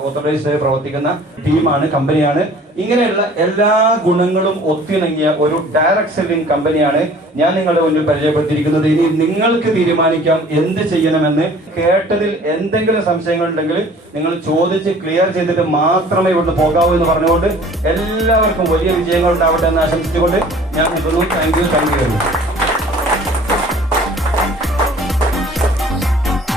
ഓതറൈസ്ഡ് പ്രവർത്തിക്കുന്ന ടീമാണ്, കമ്പനിയാണ്. ഇങ്ങനെയുള്ള എല്ലാ ഗുണങ്ങളും ഒത്തിണങ്ങിയ ഒരു ഡയറക്ട് സെല്ലിംഗ് കമ്പനിയാണ് ഞാൻ നിങ്ങളുടെ മുന്നിൽ പരിചയപ്പെടുത്തിയിരിക്കുന്നത്. ഇനി നിങ്ങൾക്ക് തീരുമാനിക്കാം എന്ത് ചെയ്യണമെന്ന്. കേട്ടതിൽ എന്തെങ്കിലും സംശയങ്ങൾ ഉണ്ടെങ്കിൽ നിങ്ങൾ ചോദിച്ച് ക്ലിയർ ചെയ്തിട്ട് മാത്രമേ ഇവിടുന്ന് പോകാവൂ എന്ന് പറഞ്ഞുകൊണ്ട് എല്ലാവർക്കും വലിയ വിജയങ്ങൾ ഉണ്ടാവട്ടെ എന്ന് ആശംസിച്ചുകൊണ്ട് ഞാൻ നിർത്തുന്നു. Thank you.